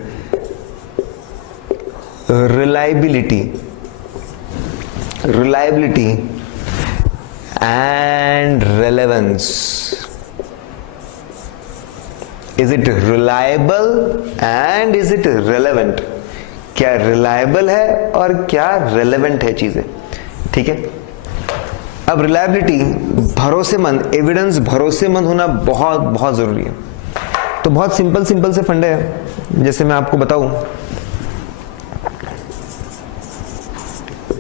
Reliability, reliability and relevance. Is it reliable and is it relevant? क्या रिलायबल है और क्या रेलेवेंट है चीजें, ठीक है। अब रिलायबिलिटी, भरोसेमंद, एविडेंस भरोसेमंद होना बहुत बहुत जरूरी है। तो बहुत सिंपल से फंडे हैं, जैसे मैं आपको बताऊं,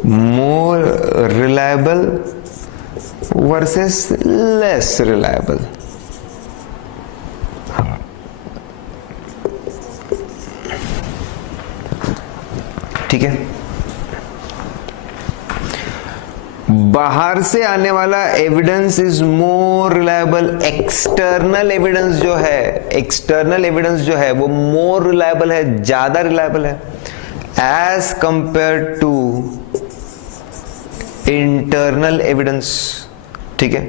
more reliable versus less reliable. ठीक है, बाहर से आने वाला evidence is more reliable, external evidence जो है, एक्सटर्नल एविडेंस जो है वो मोर रिलायबल है, ज्यादा रिलायबल है as compare to internal evidence. ठीक है,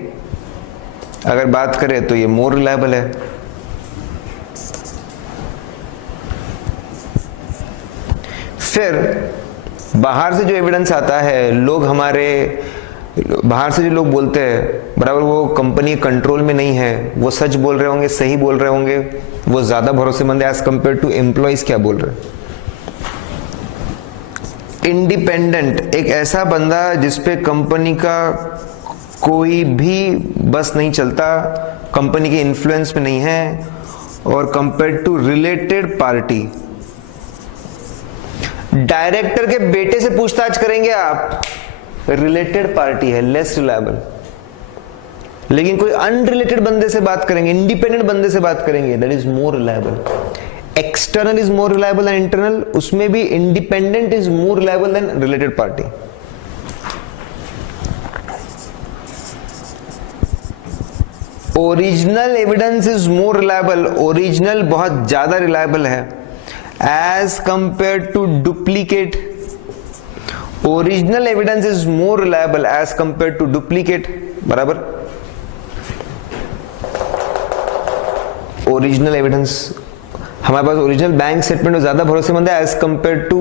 अगर बात करें तो ये मोर रिलायबल है। फिर बाहर से जो एविडेंस आता है, लोग हमारे बाहर से जो लोग बोलते हैं, बराबर वो कंपनी कंट्रोल में नहीं है, वो सच बोल रहे होंगे, सही बोल रहे होंगे, वो ज्यादा भरोसेमंद है एज कंपेयर टू एम्प्लॉइज क्या बोल रहे हैं। इंडिपेंडेंट, एक ऐसा बंदा जिसपे कंपनी का कोई भी बस नहीं चलता, कंपनी के इन्फ्लुएंस में नहीं है, और compare to related party. Director के बेटे से पूछताछ करेंगे आप, रिलेटेड पार्टी है, लेस रिलायबल। लेकिन कोई अनरिलेटेड बंदे से बात करेंगे, इंडिपेंडेंट बंदे से बात करेंगे, that is more reliable. External is more reliable than internal, उसमें भी independent is more reliable than related party. Original evidence is more reliable, original बहुत ज्यादा रिलायबल है as compare to duplicate. Original evidence is more reliable as compare to duplicate, बराबर। Original evidence, हमारे पास original bank statement ज्यादा भरोसेमंद है as compare to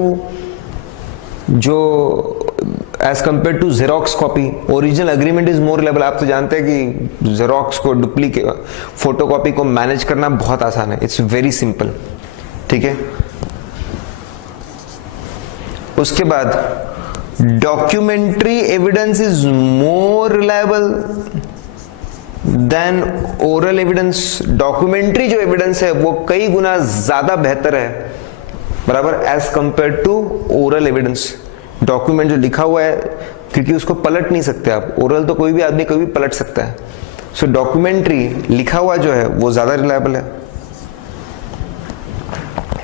to xerox copy. Original agreement is more reliable. आप तो जानते हैं कि जेरोक्स को, डुप्लीकेट फोटोकॉपी को मैनेज करना बहुत आसान है, इट्स वेरी सिंपल। ठीक है, उसके बाद documentary evidence is more reliable than oral evidence. Documentary जो एविडेंस है वो कई गुना ज्यादा बेहतर है, बराबर, as compare to oral evidence. Document जो लिखा हुआ है, क्योंकि उसको पलट नहीं सकते आप, ओरल तो कोई भी आदमी कभी भी पलट सकता है। सो डॉक्यूमेंट्री लिखा हुआ जो है वो ज्यादा रिलायबल है।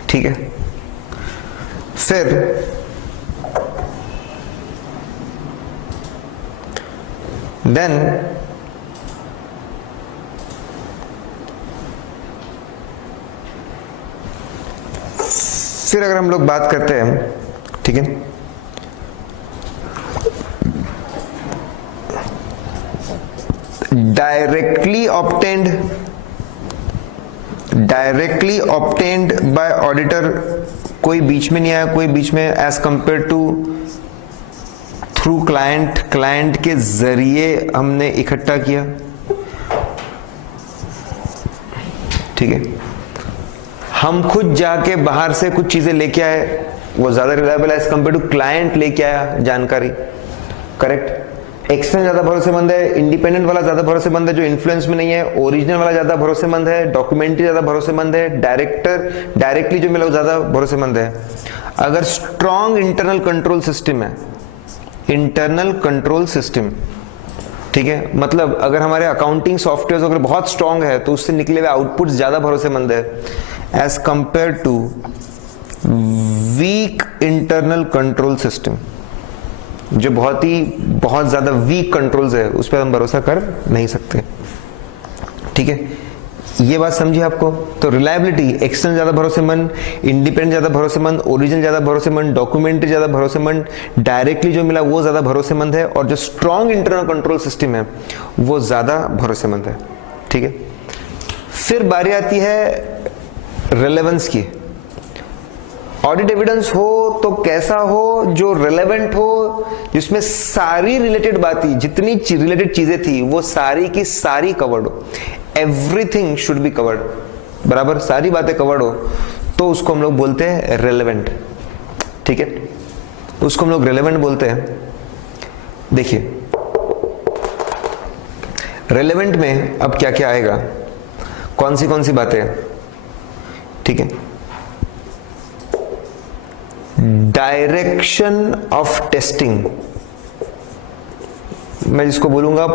ठीक है, फिर अगर हम लोग बात करते हैं, ठीक है, डायरेक्टली ऑब्टेन्ड बाय ऑडिटर, कोई बीच में नहीं आया, कोई बीच में, as compare to through client, client के जरिए हमने इकट्ठा किया। ठीक है, हम खुद जाके बाहर से कुछ चीजें लेके आए, वो ज्यादा रिलायबल है एज कंपेयर टू क्लाइंट लेके आया जानकारी, करेक्ट। एक्सटर्नल ज्यादा भरोसेमंद है, इंडिपेंडेंट वाला ज्यादा भरोसेमंद है जो इन्फ्लुएंस में नहीं है, ओरिजिनल वाला ज्यादा भरोसेमंद है, डॉक्यूमेंट्री ज्यादा भरोसेमंद है, डायरेक्टली जो मिला वो ज्यादा भरोसेमंद है। अगर स्ट्रॉन्ग इंटरनल कंट्रोल सिस्टम है, इंटरनल कंट्रोल सिस्टम, ठीक है, मतलब अगर हमारे अकाउंटिंग सॉफ्टवेयर अगर बहुत स्ट्रॉन्ग है तो उससे निकले हुए आउटपुट ज्यादा भरोसेमंद है as compare to weak internal control system, जो बहुत ज्यादा वीक कंट्रोल्स है, उस पर हम भरोसा कर नहीं सकते। ठीक है, ये बात समझी आपको? तो रिलायबिलिटी, एक्सटर्नल ज्यादा भरोसेमंद, इंडिपेंडेंट ज्यादा भरोसेमंद, ओरिजिनल ज्यादा भरोसेमंद, डॉक्यूमेंट्री ज्यादा भरोसेमंद, डायरेक्टली जो मिला वो ज्यादा भरोसेमंद है, और जो स्ट्रॉन्ग इंटरनल कंट्रोल सिस्टम है वो ज्यादा भरोसेमंद है। ठीक है, फिर बारी आती है रेलेवेंस की। ऑडिट एविडेंस हो तो कैसा हो? जो रेलेवेंट हो, जिसमें सारी रिलेटेड बातें, जितनी रिलेटेड चीजें थी वो सारी की सारी कवर्ड हो। एवरीथिंग शुड बी कवर्ड, बराबर सारी बातें कवर्ड हो, तो उसको हम लोग बोलते हैं रेलेवेंट। ठीक है, उसको हम लोग रेलेवेंट बोलते हैं। देखिए रेलेवेंट में अब क्या क्या आएगा, कौन सी बातें? ठीक है, डायरेक्शन ऑफ टेस्टिंग, मैं जिसको बोलूंगा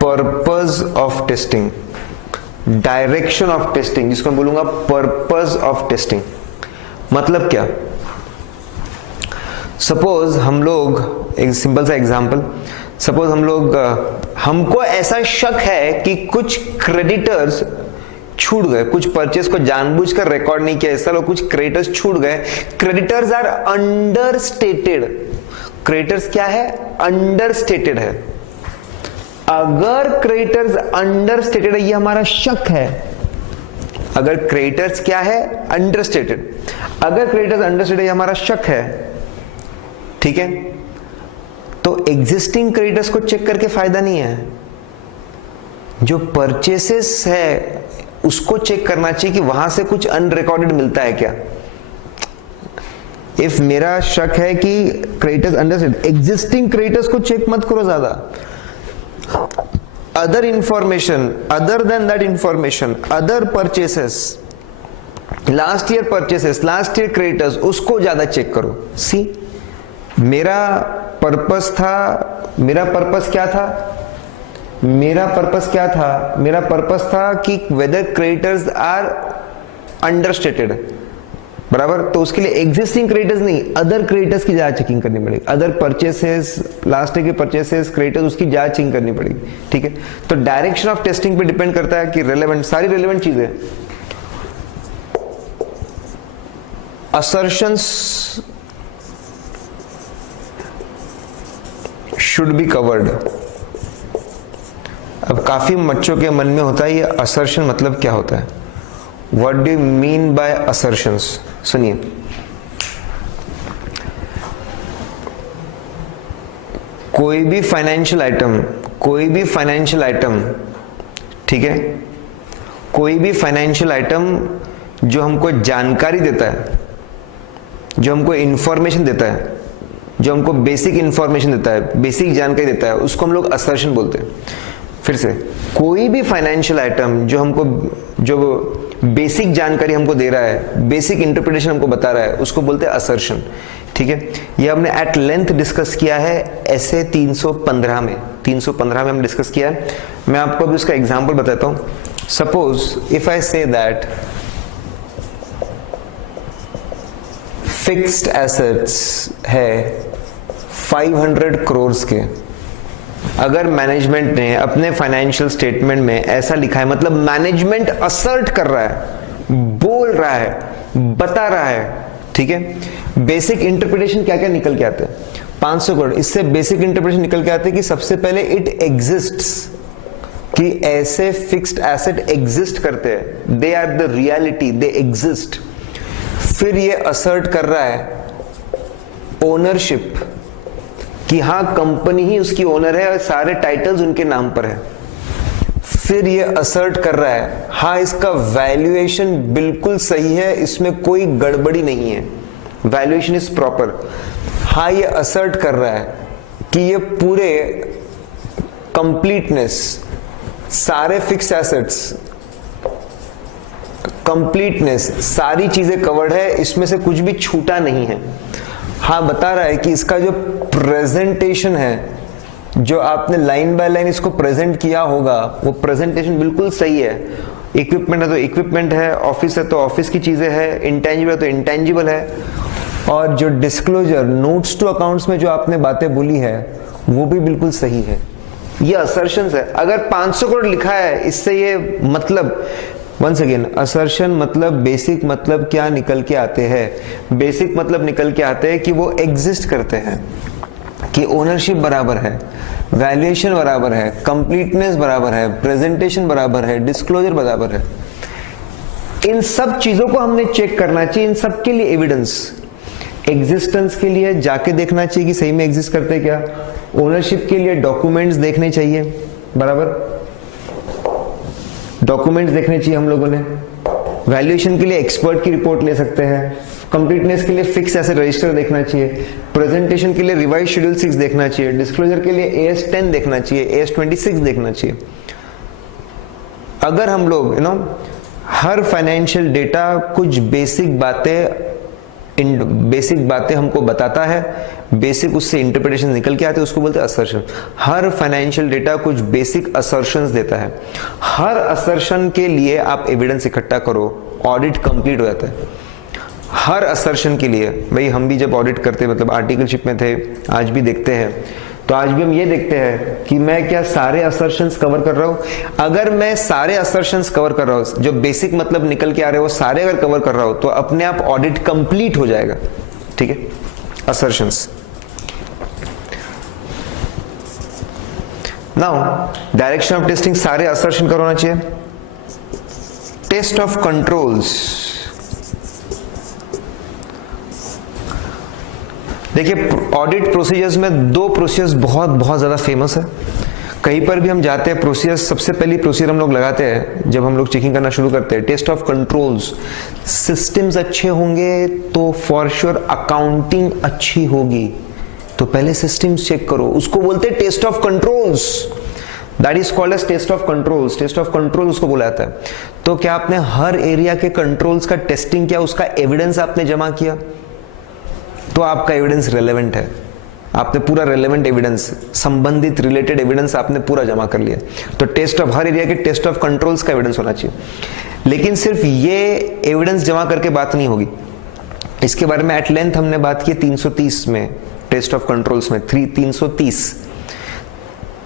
purpose of testing, direction of testing जिसको मैं बोलूंगा पर्पस ऑफ टेस्टिंग। मतलब क्या? सपोज हम लोग, एक सिंपल सा एग्जांपल, सपोज हम लोग, हमको ऐसा शक है कि कुछ क्रेडिटर्स छूट गए, कुछ परचेस को जानबूझकर रिकॉर्ड नहीं किया, ऐसा लोग कुछ क्रेडिटर्स छूट गए। Creditors are understated. क्रेडिटर्स क्या है? अंडरस्टेटेड है। अगर क्रेडिटर्स अंडरस्टेटेड है, ये हमारा शक है। अगर क्रेडिटर्स क्या है? अंडरस्टेटेड। अगर क्रेडिटर्स अंडरस्टेटेड है, हमारा शक है। ठीक है, तो एग्जिस्टिंग क्रेडिटर्स को चेक करके फायदा नहीं है। जो परचेसेस है उसको चेक करना चाहिए कि वहां से कुछ अनरिकॉर्डेड मिलता है क्या। इफ मेरा शक है कि क्रेडिटर्स अंडरस्टेटेड, एग्जिस्टिंग क्रेडिटर्स को चेक मत करो ज्यादा। Other information, other than that information, other purchases, last year purchases, last year creditors, उसको ज्यादा चेक करो। सी, मेरा पर्पस क्या था? मेरा पर्पस था कि वेदर क्रेडिटर्स आर अंडरस्टेटेड, बराबर। तो उसके लिए एग्जिस्टिंग क्रेडिटर्स नहीं, अदर क्रेडिटर्स की ज्यादा चेकिंग करनी पड़ेगी। अदर परचेसेस, लास्ट ईयर के परचेसेस, क्रेडिटर्स, उसकी ज्यादा चेकिंग करनी पड़ेगी। ठीक है, तो डायरेक्शन ऑफ टेस्टिंग पे डिपेंड करता है कि रेलेवेंट, सारी रेलेवेंट चीजें, असर्शंस शुड बी कवर्ड। अब काफी बच्चों के मन में होता है ये असर्शन मतलब क्या होता है? What do you mean by assertions? सुनिए, कोई भी फाइनेंशियल आइटम, ठीक है, कोई भी फाइनेंशियल आइटम जो हमको जानकारी देता है, जो हमको इंफॉर्मेशन देता है, जो हमको बेसिक इंफॉर्मेशन देता है, बेसिक जानकारी देता है, उसको हम लोग असर्शन बोलते हैं। फिर से, कोई भी फाइनेंशियल आइटम जो हमको, जो बेसिक जानकारी हमको दे रहा है, बेसिक इंटरप्रिटेशन हमको बता रहा है, उसको बोलते हैं असर्शन। ठीक है, ये हमने एट लेंथ डिस्कस किया है ऐसे 315 में, 315 में हमने डिस्कस किया है। मैं आपको अभी उसका एग्जांपल बताता हूं। Suppose if I say that fixed assets है 500 करोड़ के, अगर मैनेजमेंट ने अपने फाइनेंशियल स्टेटमेंट में ऐसा लिखा है, मतलब मैनेजमेंट असर्ट कर रहा है, बोल रहा है, बता रहा है। ठीक है, बेसिक इंटरप्रिटेशन क्या क्या निकल के आते हैं? 500 करोड़। इससे बेसिक इंटरप्रिटेशन निकल के आते हैं कि सबसे पहले इट एग्जिस्ट्स, कि ऐसे फिक्स्ड एसेट एग्जिस्ट करते हैं, they are the reality, they exist. फिर ये असर्ट कर रहा है ओनरशिप, कि हाँ कंपनी ही उसकी ओनर है और सारे टाइटल्स उनके नाम पर है। फिर ये असर्ट कर रहा है हाँ इसका वैल्यूएशन बिल्कुल सही है, इसमें कोई गड़बड़ी नहीं है, वैल्यूएशन इज प्रॉपर। हाँ ये असर्ट कर रहा है कि ये पूरे कंप्लीटनेस, सारे फिक्स एसेट्स, कंप्लीटनेस, सारी चीजें कवर्ड है, इसमें से कुछ भी छूटा नहीं है। हाँ बता रहा है कि इसका जो प्रेजेंटेशन है, जो आपने लाइन बाय लाइन इसको प्रेजेंट किया होगा, वो प्रेजेंटेशन बिल्कुल सही है। इक्विपमेंट है तो इक्विपमेंट है, ऑफिस है तो ऑफिस की चीजें है, इंटेंजिबल है तो इंटेंजिबल है, और जो डिस्क्लोजर, नोट्स टू अकाउंट्स में जो आपने बातें बोली है वो भी बिल्कुल सही है। ये असर्शंस है। अगर 500 करोड़ लिखा है, इससे ये मतलब, वंस अगेन, असर्शन मतलब, बेसिक मतलब क्या निकल के आते हैं? बेसिक मतलब निकल के आते हैं कि वो एग्जिस्ट करते हैं, कि ओनरशिप बराबर है, वैल्यूएशन बराबर है, कंप्लीटनेस बराबर है, प्रेजेंटेशन बराबर है, डिस्क्लोजर बराबर है। इन सब चीजों को हमने चेक करना चाहिए। इन सब के लिए एविडेंस, एग्जिस्टेंस के लिए जाके देखना चाहिए कि सही में एग्जिस्ट करते क्या। ओनरशिप के लिए डॉक्यूमेंट्स देखने चाहिए, बराबर, डॉक्यूमेंट्स देखने चाहिए हम लोगों ने। वैल्यूएशन के लिए एक्सपर्ट की रिपोर्ट ले सकते हैं। कंप्लीटनेस के लिए फिक्स एसेट रजिस्टर देखना चाहिए। प्रेजेंटेशन के लिए रिवाइज शेड्यूल 6 देखना चाहिए। डिस्क्लोजर के लिए AS 10 देखना चाहिए, AS 26 देखना चाहिए। अगर हम लोग हर फाइनेंशियल डेटा कुछ बेसिक बातें हमको बताता है, बेसिक उससे इंटरप्रिटेशन निकल के आते हैं, उसको बोलते हैं असर्शन। हर फाइनेंशियल डेटा कुछ बेसिक असर्शंस देता है। हर असर्शन के लिए आप एविडेंस इकट्ठा करो, ऑडिट कंप्लीट हो जाता है। हर असर्शन के लिए, भाई हम भी जब ऑडिट करते, मतलब आर्टिकलशिप में थे, आज भी देखते हैं, तो आज भी हम ये देखते हैं कि मैं क्या सारे असर्शंस कवर कर रहा हूं। अगर मैं सारे असर्शंस कवर कर रहा हूं, जो बेसिक मतलब निकल के आ रहे हो, वो सारे अगर कवर कर रहा हूं, तो अपने आप ऑडिट कंप्लीट हो जाएगा। ठीक है, assertions. Now direction of testing, सारे असर्शन करना चाहिए। टेस्ट ऑफ कंट्रोल्स, देखिए ऑडिट प्रोसीजर्स में दो प्रोसीजर्स बहुत ज्यादा फेमस है। कहीं पर भी हम जाते हैं, प्रोसीजर, सबसे पहली प्रोसीजर हम लोग लगाते हैं जब हम लोग चेकिंग करना शुरू करते हैं, टेस्ट ऑफ कंट्रोल्स। सिस्टम्स अच्छे होंगे तो फॉर श्योर अकाउंटिंग अच्छी होगी, तो पहले सिस्टम्स चेक करो, उसको बोलते हैं test of controls. That is called as test of controls. Test of control उसको बोला जाता है। तो क्या आपने हर एरिया के कंट्रोल्स का टेस्टिंग किया, उसका एविडेंस आपने जमा किया, तो आपका एविडेंस रेलेवेंट है। आपने पूरा रेलेवेंट एविडेंस, संबंधित रिलेटेड एविडेंस आपने पूरा जमा कर लिया। तो टेस्ट ऑफ, हर एरिया के टेस्ट ऑफ कंट्रोल्स का एविडेंस होना चाहिए। लेकिन सिर्फ ये एविडेंस जमा करके बात नहीं होगी, इसके बारे में एट लेंथ हमने बात की 330 में, टेस्ट ऑफ कंट्रोल्स में 330,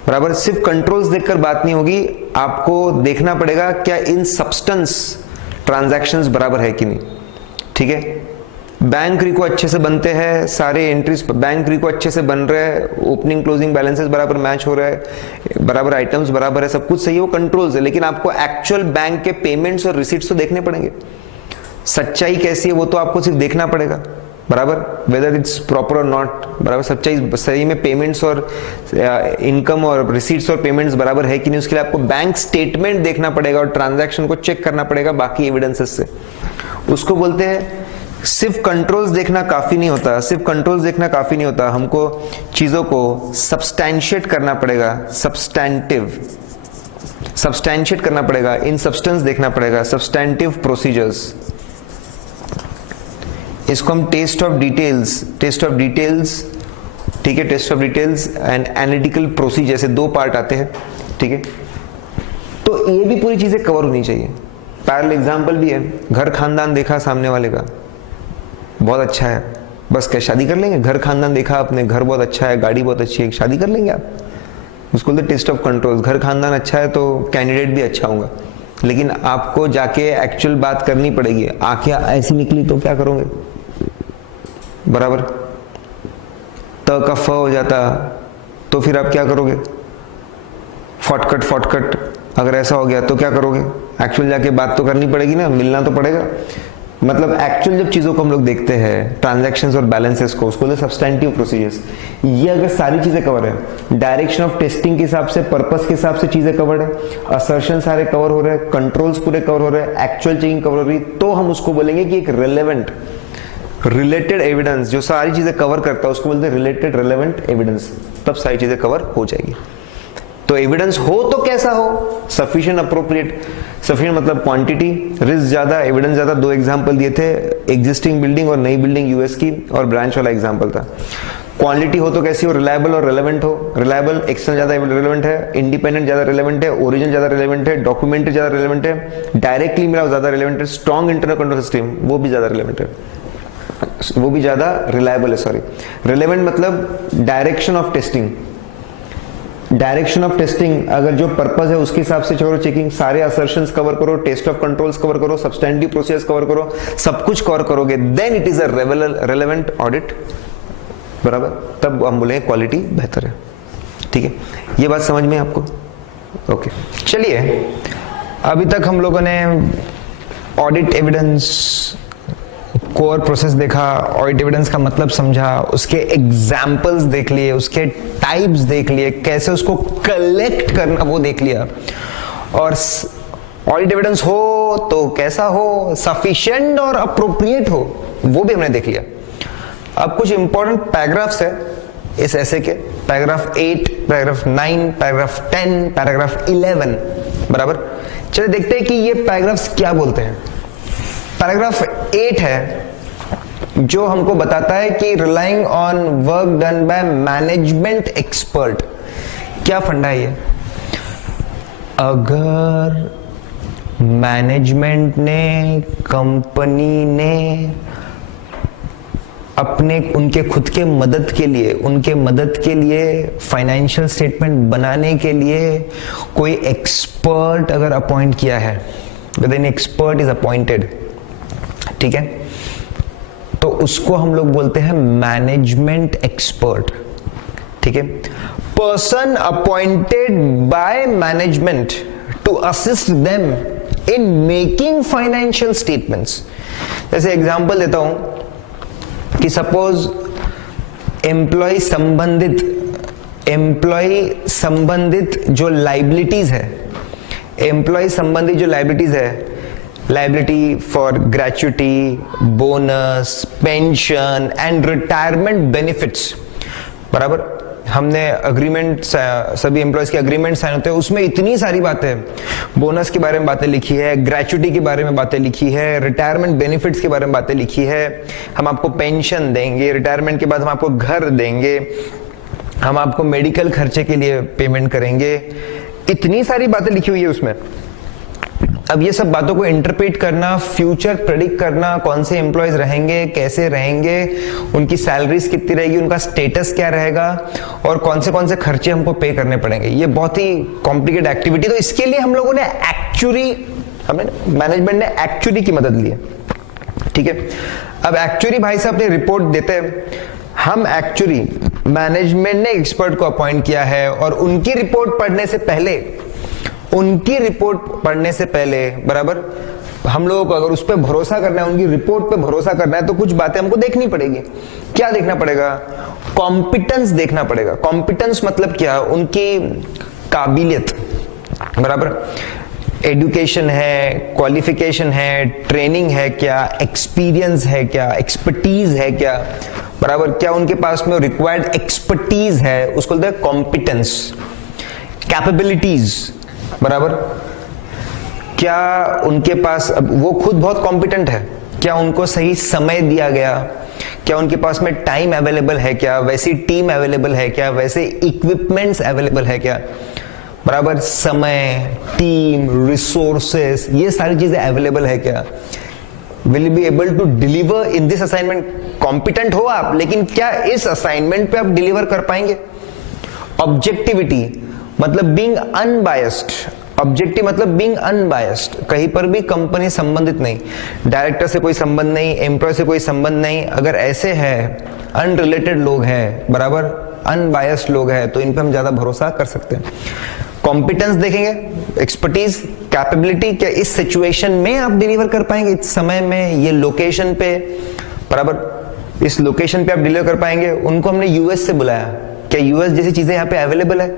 बराबर। सिर्फ कंट्रोल्स देखकर बात नहीं होगी, आपको देखना पड़ेगा क्या इन सब्सटेंस ट्रांजैक्शंस बराबर है कि नहीं। ठीक है, बैंक रिको अच्छे से बनते हैं, सारे एंट्रीज बैंक रिको अच्छे से बन रहे हैं, ओपनिंग क्लोजिंग बैलेंसेस बराबर मैच हो रहा है, बराबर आइटम्स बराबर है, सब कुछ सही है, वो कंट्रोल्स है। लेकिन आपको एक्चुअल बैंक के पेमेंट्स और रिसीट्स तो देखने पड़ेंगे। सच्चाई कैसी है वो तो आपको सिर्फ देखना पड़ेगा, बराबर, वेदर इट्स प्रॉपर और नॉट, बराबर। सच्चाई सही में पेमेंट्स और इनकम और रिसीट्स और पेमेंट्स बराबर है कि नहीं, उसके लिए आपको बैंक स्टेटमेंट देखना पड़ेगा और ट्रांजैक्शन को चेक करना पड़ेगा बाकी एविडेंसेस से। उसको बोलते हैं, सिर्फ कंट्रोल्स देखना काफी नहीं होता, सिर्फ कंट्रोल्स देखना काफी नहीं होता, हमको चीजों को सब्सटैंशिएट करना पड़ेगा, सब्सटैंशिएट करना पड़ेगा, इन सब्सटेंस देखना पड़ेगा, सब्सटैंटिव प्रोसीजर्स। इसको हम टेस्ट ऑफ डिटेल्स, ठीक है, test of details and analytical procedure, जैसे दो पार्ट आते हैं। ठीक है, तो ये भी पूरी चीजें कवर होनी चाहिए। पैरेलल एग्जांपल भी है, घर खानदान देखा सामने वाले का, बहुत अच्छा है, बस क्या शादी कर लेंगे? घर खानदान देखा आपने, घर बहुत अच्छा है, गाड़ी बहुत अच्छी है, शादी कर लेंगे आप? उसको बोलते टेस्ट ऑफ कंट्रोल। घर खानदान अच्छा है तो कैंडिडेट भी अच्छा होगा, लेकिन आपको जाके एक्चुअल बात करनी पड़ेगी। आंखें ऐसी निकली तो क्या करोगे, बराबर, त का फ हो जाता तो फिर आप क्या करोगे? फॉटकट, अगर ऐसा हो गया तो क्या करोगे? एक्चुअल जाके बात तो करनी पड़ेगी ना, मिलना तो पड़ेगा। मतलब एक्चुअल जब चीजों को हम लोग देखते हैं, ट्रांजैक्शंस और बैलेंसेस को, उसको सब्सटैंटिव प्रोसीजर्स। ये अगर सारी चीजें कवर है, डायरेक्शन ऑफ टेस्टिंग के हिसाब से, पर्पस के हिसाब से चीजें कवर्ड है, असर्शन सारे कवर हो रहे हैं, कंट्रोल्स पूरे कवर हो रहे हैं, एक्चुअल चेकिंग कवर हो रही, तो हम उसको बोलेंगे कि एक रेलेवेंट, रिलेटेड एविडेंस जो सारी चीजें कवर करता है उसको बोलते हैं रिलेटेड रेलेवेंट एविडेंस। तब सारी चीजें कवर हो जाएगी। तो एविडेंस हो तो कैसा हो? Sufficient, appropriate. सफिशिएंट मतलब क्वांटिटी, रिस्क ज्यादा, एविडेंस ज्यादा। दो एग्जांपल दिए थे, एग्जिस्टिंग बिल्डिंग और नई बिल्डिंग यूएस की, और ब्रांच वाला एग्जांपल था। क्वालिटी हो तो कैसी हो? रिलायबल और रेलेवेंट हो। रिलायबल, एक्सटर्नल ज्यादा रिलेवेंट है, इंडिपेंडेंट ज्यादा रिलेवेंट है, ओरिजिन ज्यादा रिलेवेंट है, डॉक्यूमेंट्री ज्यादा रिलेवेंट है, डायरेक्टली मिला ज्यादा रिलेवेंट है, स्ट्रॉन्ग इंटरनल कंट्रोल सिस्टम वो भी ज्यादा रिलेवेंट है, वो भी ज्यादा रिलायबल है। सॉरी, रिलेवेंट मतलब direction of testing, direction of testing, अगर जो पर्पस है उसके हिसाब से करो चेकिंग, सारे असर्शंस कवर करो, टेस्ट ऑफ कंट्रोल्स कवर करो, सब्सटेंटिव प्रोसेस कवर करो, सब कुछ कवर करोगे, then it is a relevant audit, बराबर, तब हम बोले क्वालिटी बेहतर है। ठीक है, ये बात समझ में आपको? ओके, चलिए अभी तक हम लोगों ने ऑडिट एविडेंस कोर प्रोसेस देखा, ऑडिट एविडेंस का मतलब समझा, उसके एग्जाम्पल्स देख लिए, उसके टाइप्स देख लिए, कैसे उसको कलेक्ट करना वो देख लिया, और ऑडिट एविडेंस हो तो कैसा हो, सफिशिएंट और अप्रोप्रिएट हो, वो भी हमने देख लिया। अब कुछ इंपॉर्टेंट पैराग्राफ्स है इस ऐसे के, पैराग्राफ 8, पैराग्राफ 9, पैराग्राफ 10, पैराग्राफ 11, बराबर। चलिए देखते हैं कि ये पैराग्राफ्स क्या बोलते हैं। पैराग्राफ 8 है जो हमको बताता है कि relying on work done by management expert, क्या फंडा है ये? अगर मैनेजमेंट ने, कंपनी ने अपने उनके खुद के मदद के लिए फाइनेंशियल स्टेटमेंट बनाने के लिए कोई एक्सपर्ट अगर अपॉइंट किया है, देन एक्सपर्ट इज अपॉइंटेड, ठीक है, तो उसको हम लोग बोलते हैं मैनेजमेंट एक्सपर्ट। ठीक है, person appointed by management to assist them in making financial statements. जैसे एग्जांपल देता हूं कि सपोज एम्प्लॉय संबंधित जो लाइबिलिटीज है, liability for gratuity, bonus, pension and retirement benefits, बराबर। हमने अग्रीमेंट, सभी एम्प्लॉयज के अग्रीमेंट साइन होते हैं, उसमें इतनी सारी बातें, बोनस के बारे में बातें लिखी है, ग्रेचुइटी के बारे में बातें लिखी है, रिटायरमेंट बेनिफिट्स के बारे में बातें लिखी है, हम आपको पेंशन देंगे, रिटायरमेंट के बाद हम आपको घर देंगे, हम आपको मेडिकल खर्चे के लिए पेमेंट करेंगे, इतनी सारी बातें लिखी हुई है उसमें। अब ये सब बातों को इंटरप्रेट करना, फ्यूचर प्रेडिक्ट करना, कौन से एम्प्लॉयज रहेंगे, कैसे रहेंगे, उनकी सैलरीज कितनी रहेगी, उनका स्टेटस क्या रहेगा, और कौन से खर्चे हमको पे करने पड़ेंगे, ये बहुत ही कॉम्प्लिकेटेड एक्टिविटी। तो इसके लिए हम लोगों ने मैनेजमेंट ने एक्चुअली की मदद ली है। ठीक है, अब एक्चुअली भाई साहब ने रिपोर्ट देते हैं, हम एक्चुअली मैनेजमेंट ने एक्सपर्ट को अपॉइंट किया है, और उनकी रिपोर्ट पढ़ने से पहले बराबर, हम लोगों को अगर उस पर भरोसा करना है, उनकी रिपोर्ट पे भरोसा करना है, तो कुछ बातें हमको देखनी पड़ेगी। क्या देखना पड़ेगा? कॉम्पिटेंस देखना पड़ेगा। कॉम्पिटेंस मतलब क्या? उनकी काबिलियत, बराबर। एजुकेशन है, क्वालिफिकेशन है, ट्रेनिंग है क्या, एक्सपीरियंस है क्या, एक्सपर्टीज है क्या, बराबर। क्या उनके पास में रिक्वायर्ड एक्सपर्टीज है, उसको बोलते हैं कॉम्पिटेंस। कैपेबिलिटीज, बराबर। क्या उनके पास, वो खुद बहुत कॉम्पिटेंट है, क्या उनको सही समय दिया गया, क्या उनके पास में टाइम अवेलेबल है क्या, वैसी टीम अवेलेबल है क्या, वैसे इक्विपमेंट्स अवेलेबल है क्या, बराबर। समय, टीम, रिसोर्सेस, ये सारी चीजें अवेलेबल है क्या, will you be able to deliver in this assignment. Competent हो आप, लेकिन क्या इस असाइनमेंट पे आप डिलीवर कर पाएंगे? ऑब्जेक्टिविटी मतलब बीइंग अनबायस्ड, ऑब्जेक्टिव मतलब बीइंग अनबायस्ड, कहीं पर भी कंपनी संबंधित नहीं, डायरेक्टर से कोई संबंध नहीं, एम्प्लॉय से कोई संबंध नहीं, अगर ऐसे है, अनरिलेटेड लोग हैं, बराबर, अनबायस्ड लोग हैं, तो इन पे हम ज्यादा भरोसा कर सकते हैं। कॉम्पिटेंस देखेंगे, एक्सपर्टीज, कैपेबिलिटी, क्या इस सिचुएशन में आप डिलीवर कर पाएंगे, इस समय में, ये लोकेशन पे, बराबर, इस लोकेशन पे आप डिलीवर कर पाएंगे। उनको हमने यूएस से बुलाया, क्या यूएस जैसी चीजें यहाँ पे अवेलेबल है?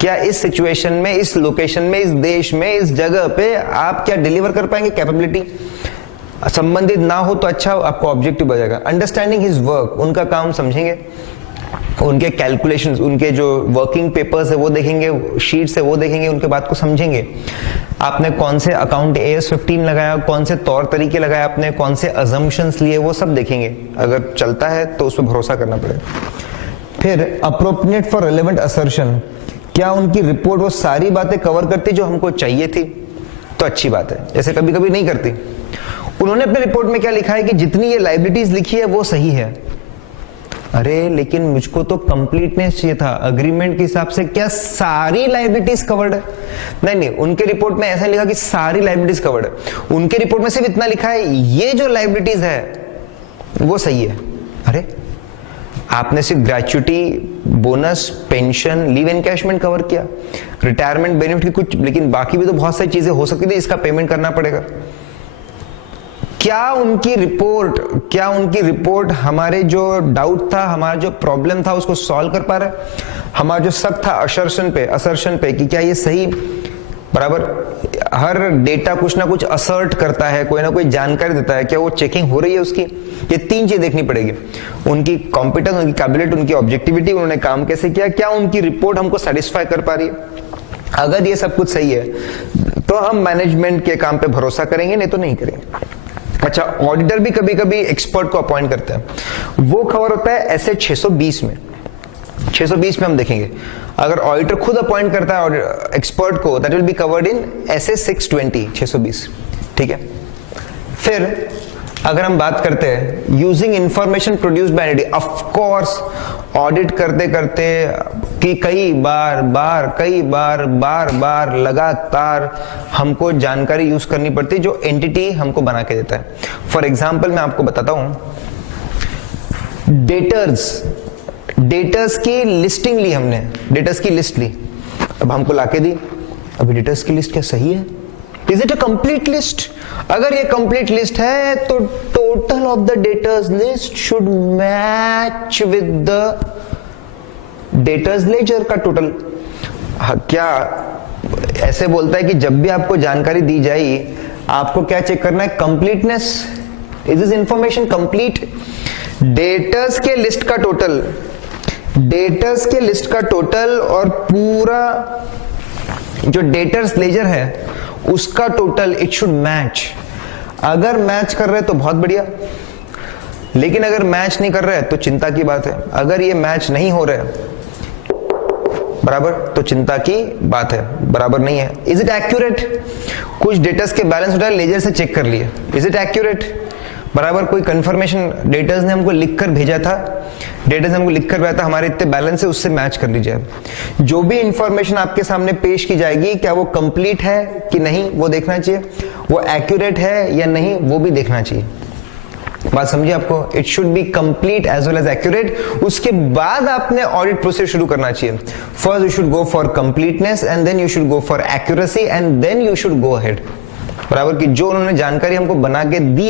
क्या इस सिचुएशन में, इस लोकेशन में, इस देश में, इस जगह पे आप क्या डिलीवर कर पाएंगे? कैपेबिलिटी संबंधित ना हो तो अच्छा, आपको ऑब्जेक्टिव बचेगा। अंडरस्टैंडिंग हिज वर्क, उनका काम समझेंगे, उनके कैलकुलेशंस, उनके जो वर्किंग पेपर्स है वो देखेंगे, शीट्स है वो देखेंगे, उनके बात को समझेंगे। आपने कौन से अकाउंट AS 15 लगाया, कौन से तौर तरीके लगाए आपने, कौन से अजम्पशंस लिए, वो सब देखेंगे। अगर चलता है तो उस पर भरोसा करना पड़ेगा। फिर अप्रोप्रिएट फॉर रेलेवेंट असर्शन, क्या उनकी रिपोर्ट वो सारी बातें कवर करती जो हमको चाहिए थी? तो अच्छी बात है, जैसे कभी कभी नहीं करती। उन्होंने अपने रिपोर्ट में क्या लिखा है कि जितनी ये लाइबिलिटीज लिखी है वो सही है, अरे लेकिन मुझको तो कंप्लीटनेस चाहिए था, अग्रीमेंट के हिसाब से क्या सारी लायबिलिटीज कवर्ड है? नहीं, उनके रिपोर्ट में ऐसा लिखा कि सारी लायबिलिटीज कवर्ड है, उनके रिपोर्ट में सिर्फ इतना लिखा है ये जो लायबिलिटीज है वो सही है। अरे आपने सिर्फ gratuity, bonus, pension, leave encashment cover किया, रिटायरमेंट बेनिफिट की कुछ, लेकिन बाकी भी तो बहुत सारी चीजें हो सकती थी, इसका पेमेंट करना पड़ेगा। क्या उनकी रिपोर्ट हमारे जो डाउट था, हमारा जो प्रॉब्लम था उसको सॉल्व कर पा रहा है? हमारा जो शक था असर्शन पे कि क्या ये सही, बराबर हर डेटा कुछ ना कुछ असर्ट करता है, कोई ना कोई जानकारी देता है, क्या वो चेकिंग हो रही है उसकी? ये तीन चीज देखनी पड़ेगी, उनकी कॉम्पिटेंस, उनकी कैपेबिलिटी, उनकी ऑब्जेक्टिविटी, उन्होंने काम कैसे किया, क्या उनकी रिपोर्ट हमको सेटिस्फाई कर पा रही है। अगर ये सब कुछ सही है तो हम मैनेजमेंट के काम पे भरोसा करेंगे, नहीं तो नहीं करेंगे। अच्छा, ऑडिटर भी कभी कभी एक्सपर्ट को अपॉइंट करते हैं, वो कवर होता है ऐसे 620 में। 620 में हम देखेंगे अगर ऑडिटर खुद अपॉइंट करता है एक्सपर्ट को, that will be covered in ऐसे 620। ठीक है। फिर अगर हम बात करते हैं using information produced by entity, of course audit करते करते कि कई बार लगातार हमको जानकारी यूज करनी पड़ती है जो एंटिटी हमको बना के देता है। फॉर एग्जांपल मैं आपको बताता हूं, डेटर्स की लिस्टिंग ली हमने, डेटर्स की लिस्ट ली, अब हमको लाके दी। अभी डेटर्स की लिस्ट क्या सही है? Is it a complete list? अगर ये कंप्लीट लिस्ट है तो total of the debtors list should match with the debtors ledger का टोटल। क्या ऐसे बोलता है कि जब भी आपको जानकारी दी जाए आपको क्या चेक करना है? Completeness. Is this information complete? Debtors के लिस्ट का टोटल और पूरा जो डेटर्स लेजर है उसका टोटल, इट शुड मैच। अगर मैच कर रहे तो बहुत बढ़िया, लेकिन अगर मैच नहीं कर रहे तो चिंता की बात है। अगर ये मैच नहीं हो रहे बराबर तो चिंता की बात है, बराबर नहीं है। Is it accurate? कुछ डेटर्स के बैलेंस उठाए, लेजर से चेक कर लिए, इज इट एक्यूरेट? बराबर कोई कंफर्मेशन डेटर्स ने हमको लिखकर भेजा था, हमारे इतने बैलेंस है, उससे मैच कर लीजिए। जो भी इंफॉर्मेशन आपके सामने पेश की जाएगी क्या वो कंप्लीट है कि नहीं वो देखना चाहिए, वो एक्यूरेट है या नहीं वो भी देखना चाहिए। बात समझिए आपको? It should be complete as well as accurate. उसके बाद आपने ऑडिट प्रोसेस शुरू करना चाहिए। First you should go for completeness and then you should go for accuracy and then you should go ahead. बराबर कि जो उन्होंने जानकारी हमको बना के दी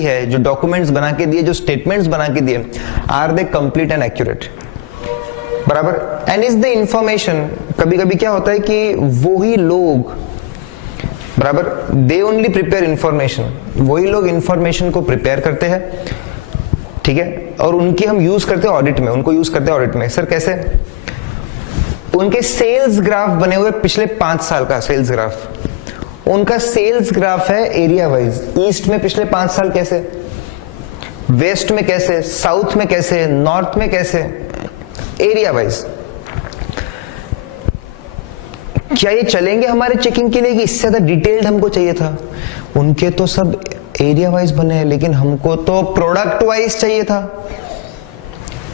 है, जो डॉक्यूमेंट्स बना के दिए, जो स्टेटमेंट्स बना के दिए, are they complete and accurate? बराबर। एंड इज द इंफॉर्मेशन, कभी कभी क्या होता है कि वो ही लोग, बराबर, दे ओनली प्रिपेयर इंफॉर्मेशन, वही लोग इंफॉर्मेशन को प्रिपेयर करते हैं, ठीक है, और उनकी हम यूज करते हैं ऑडिट में, सर कैसे? उनके सेल्स ग्राफ बने हुए पिछले 5 साल का सेल्स ग्राफ, उनका सेल्स ग्राफ है एरिया वाइज। ईस्ट में पिछले 5 साल कैसे, वेस्ट में कैसे, साउथ में कैसे, नॉर्थ में कैसे, एरिया वाइज। क्या ये चलेंगे हमारे चेकिंग के लिए कि इससे ज्यादा डिटेल्ड हमको चाहिए था? उनके तो सब एरिया वाइज बने हैं, लेकिन हमको तो प्रोडक्ट वाइज चाहिए था।